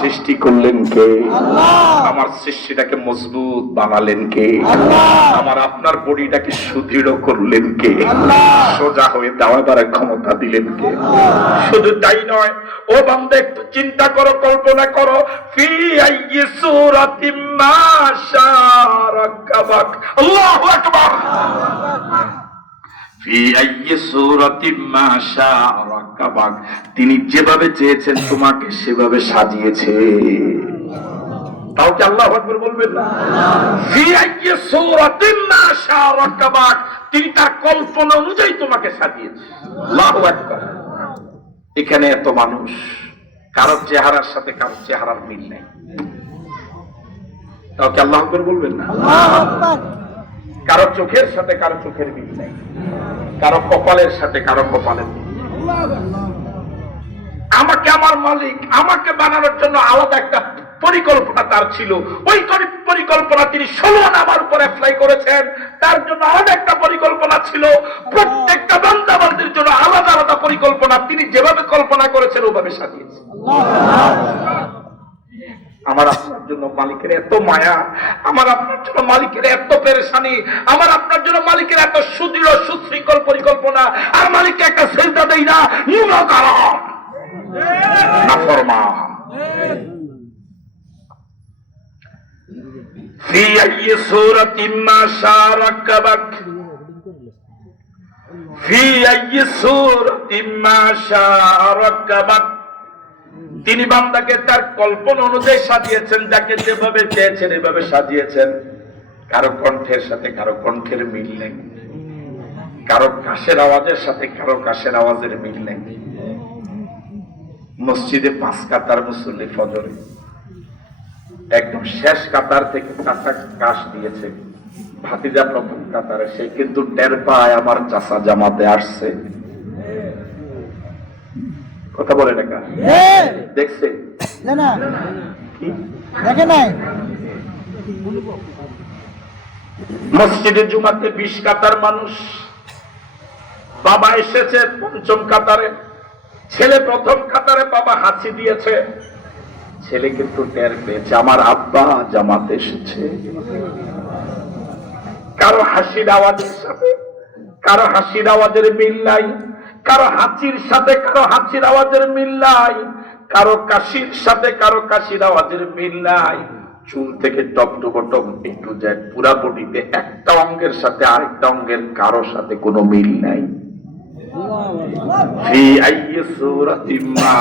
সৃষ্টি করলেন কে? আমার সৃষ্টিটাকে মজবুত বানালেন কে? আমার আপনার বডিটাকে সুদৃঢ় করলেন কে? সোজা হয়ে দাঁড়াবার ক্ষমতা দিলেন কে? শুধু তাই নয়, ও বান্দা একটু চিন্তা করো, কল্পনা করো, ফি আইয়ি সূরাতিন মা শাআ রাক্কাবাক। আল্লাহু আকবার। তিনি যেভাবে চেয়েছেন তোমাকে সেভাবে সাজিয়েছে। তাও কি আল্লাহু আকবার বলবেন না? তিনি তার কল্পনা অনুযায়ী তোমাকে সাজিয়েছে। আল্লাহু আকবার। এখানে এত মানুষ, কারোর চেহারার সাথে কারোর চেহারার মিল নেই, তাও কি আল্লাহু আকবার বলবেন না? কারো চোখের সাথে কারো চোখের মিল নেই, কারো কপালের সাথে কারো কপালের মিল নেই। আমাকে আমার মালিক আমাকে বানানোর জন্য আলাদা একটা পরিকল্পনা তার ছিল, ওই পরিকল্পনা তিনি 16 আনা আমার উপর অ্যাপ্লাই করেছেন। তার জন্য আলাদা একটা পরিকল্পনা ছিল, প্রত্যেকটা বান্দা বান্দির জন্য আলাদা আলাদা পরিকল্পনা তিনি যেভাবে কল্পনা করেছেন ওভাবে সাজিয়েছেন। আমার আপনার জন্য মালিকের এত মায়া, আমার আপনার জন্য মালিকের এত পেরেশানি, আমার আপনার জন্য মালিকের এত সুদৃঢ় সুশৃঙ্খল পরিকল্পনা, আর মালিককে একটা সেজদা দেই না নিম্নকারণ নাফরমান। ফি আইয়ি সূরাতিন মা শাআ রাক্কাবাক, ফি আইয়ি সূরাতিন মা শাআ রাক্কাবাক। তিনি বান্দাকে তার কল্পনা অনুযায়ী সাজিয়েছেন, যাকে যেভাবে চেয়েছেন এভাবে সাজিয়েছেন। কারো কণ্ঠের সাথে কারো কণ্ঠের মিল নেই, কারো কাশের আওয়াজের সাথে কারো কাশের আওয়াজের মিল নেই। মসজিদে 5 কাতার মুসল্লি ফজরে একদম শেষ কাতার থেকে চাচা কাশ দিয়েছে, ভাতিজা প্রথম কাতারে, সে কিন্তু টের পায় আমার চাচা জামাতে আসছে। কথা বলে না কা দেখছে না দেখে নাই। মসজিদে জুমাতে 20 কাতার মানুষ, বাবা এসেছে পঞ্চম কাতারে, ছেলে প্রথম কাতারে, বাবা হাসি দিয়েছে, ছেলে কিন্তু টের পেয়েছে আমার আব্বা জামাতে এসেছে। কারো হাসির আওয়াজের সাথে কারো হাসির আওয়াজের মিল নাই, কারো হাসির সাথে কারো হাসির আওয়াজের মিল নাই, কারো কাশির সাথে কারো কাশির আওয়াজের মিল নাই। চুল থেকে টপ টু বটম একটু যায় পুরা বডিতে একটা অঙ্গের সাথে আরেকটা অঙ্গের কারো সাথে কোনো মিল নাই। ফি আইয়ি সূরাতিন মা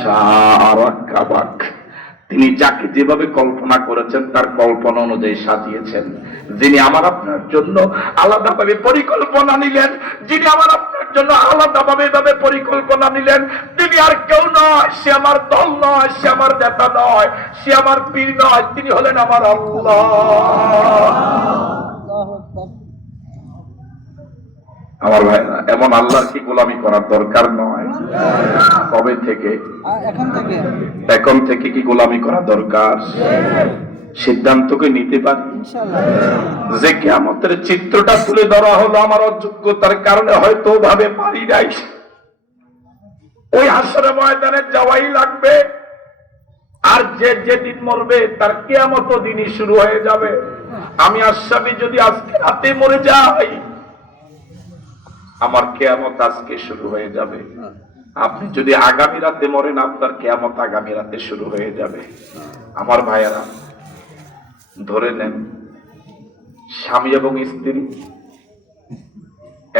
শাআ রাক্কাবাক। তিনি যাকে যেভাবে কল্পনা করেছেন তার কল্পনা অনুযায়ী সাজিয়েছেন। যিনি আমার আপনার জন্য আলাদাভাবে পরিকল্পনা নিলেন, যিনি আমার আপনার জন্য আলাদাভাবে এভাবে পরিকল্পনা নিলেন, তিনি আর কেউ নয়, সে আমার দল নয়, সে আমার নেতা নয়, সে আমার পীর নয়, তিনি হলেন আমার আল্লাহ। আমার ভাইরা, এমন আল্লাহর কি গোলামি করার দরকার নয়? কবে থেকে? এখন থেকে কি গোলামি করা দরকার? সিদ্ধান্তকে নিতে পারি যে কিয়ামতের চিত্রটা তুলে ধরা হলো আমার অযোগ্যতার কারণে হয়তো ভাবে পারি নাই, ওই হাসরের ময়দানে যাওয়াই লাগবে। আর যে যেদিন মরবে তার কিয়ামত দিনই শুরু হয়ে যাবে। আমি আশরাফি যদি আজকে রাতে মরে যাই, আমার কিয়ামত আজকে শুরু হয়ে যাবে। আপনি যদি আগামী রাতে মরেন, আপনার কিয়ামত আগামী রাতে শুরু হয়ে যাবে। আমার ভাইয়েরা, ধরে নেন স্বামী এবং স্ত্রী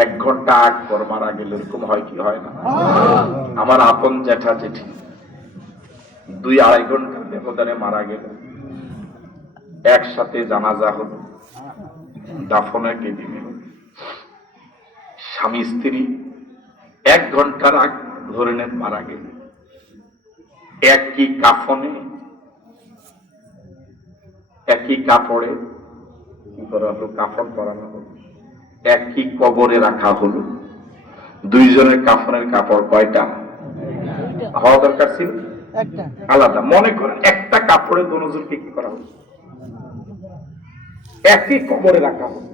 1 ঘন্টা আগ পর মারা গেল, এরকম হয় কি হয় না? আমার আপন জ্যাঠা জেঠি 2-2.5 ঘন্টার ব্যবধানে মারা গেল, একসাথে জানাজা হলো, দাফনের দিনে স্বামী স্ত্রী 1 ঘন্টার আগ ধরে নেন মারা গেল, একই কাফনে একই কাপড়ে কি করা হলো, কাফন পরানো হলো, একই কবরে রাখা হলো। 2 জনের কাফনের কাপড় কয়টা হওয়া দরকার ছিল? আলাদা। মনে করেন একটা কাপড়ে দুজনকে কি করা হলো, একই কবরে রাখা হলো।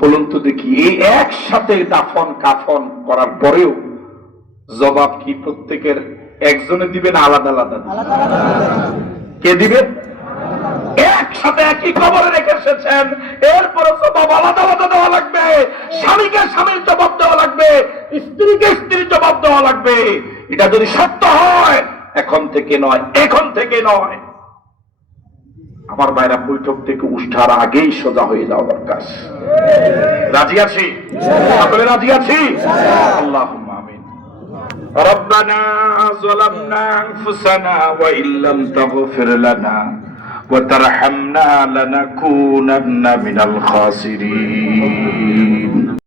বলুন তো দেখি, এই একসাথে দাফন কাফন করার পরেও জবাব কি প্রত্যেকের একজনে দিবেন আলাদা আলাদা? কে দিবে? একসাথে একই কবরে রেখে এসেছেন, এরপরে জবাব আলাদা আলাদা দেওয়া লাগবে। স্বামীকে স্বামীর জবাব দেওয়া লাগবে, স্ত্রীকে স্ত্রীর জবাব দেওয়া লাগবে। এটা যদি সত্য হয়, এখন থেকে নয়, এখন থেকে নয়। আমার ভাইরা, বৈঠক থেকে উঠার আগেই সোজা হয়ে যাওয়া দরকার। রাজি আছি? সকলে রাজি আছি? আল্লাহুম্মা আমিন। রব্বানা যালামনা আনফুসানা ওয়া ইল্লাম তাগফির লানা ওয়া তারহামনা লানাকুনান্না মিনাল খাসিরিন।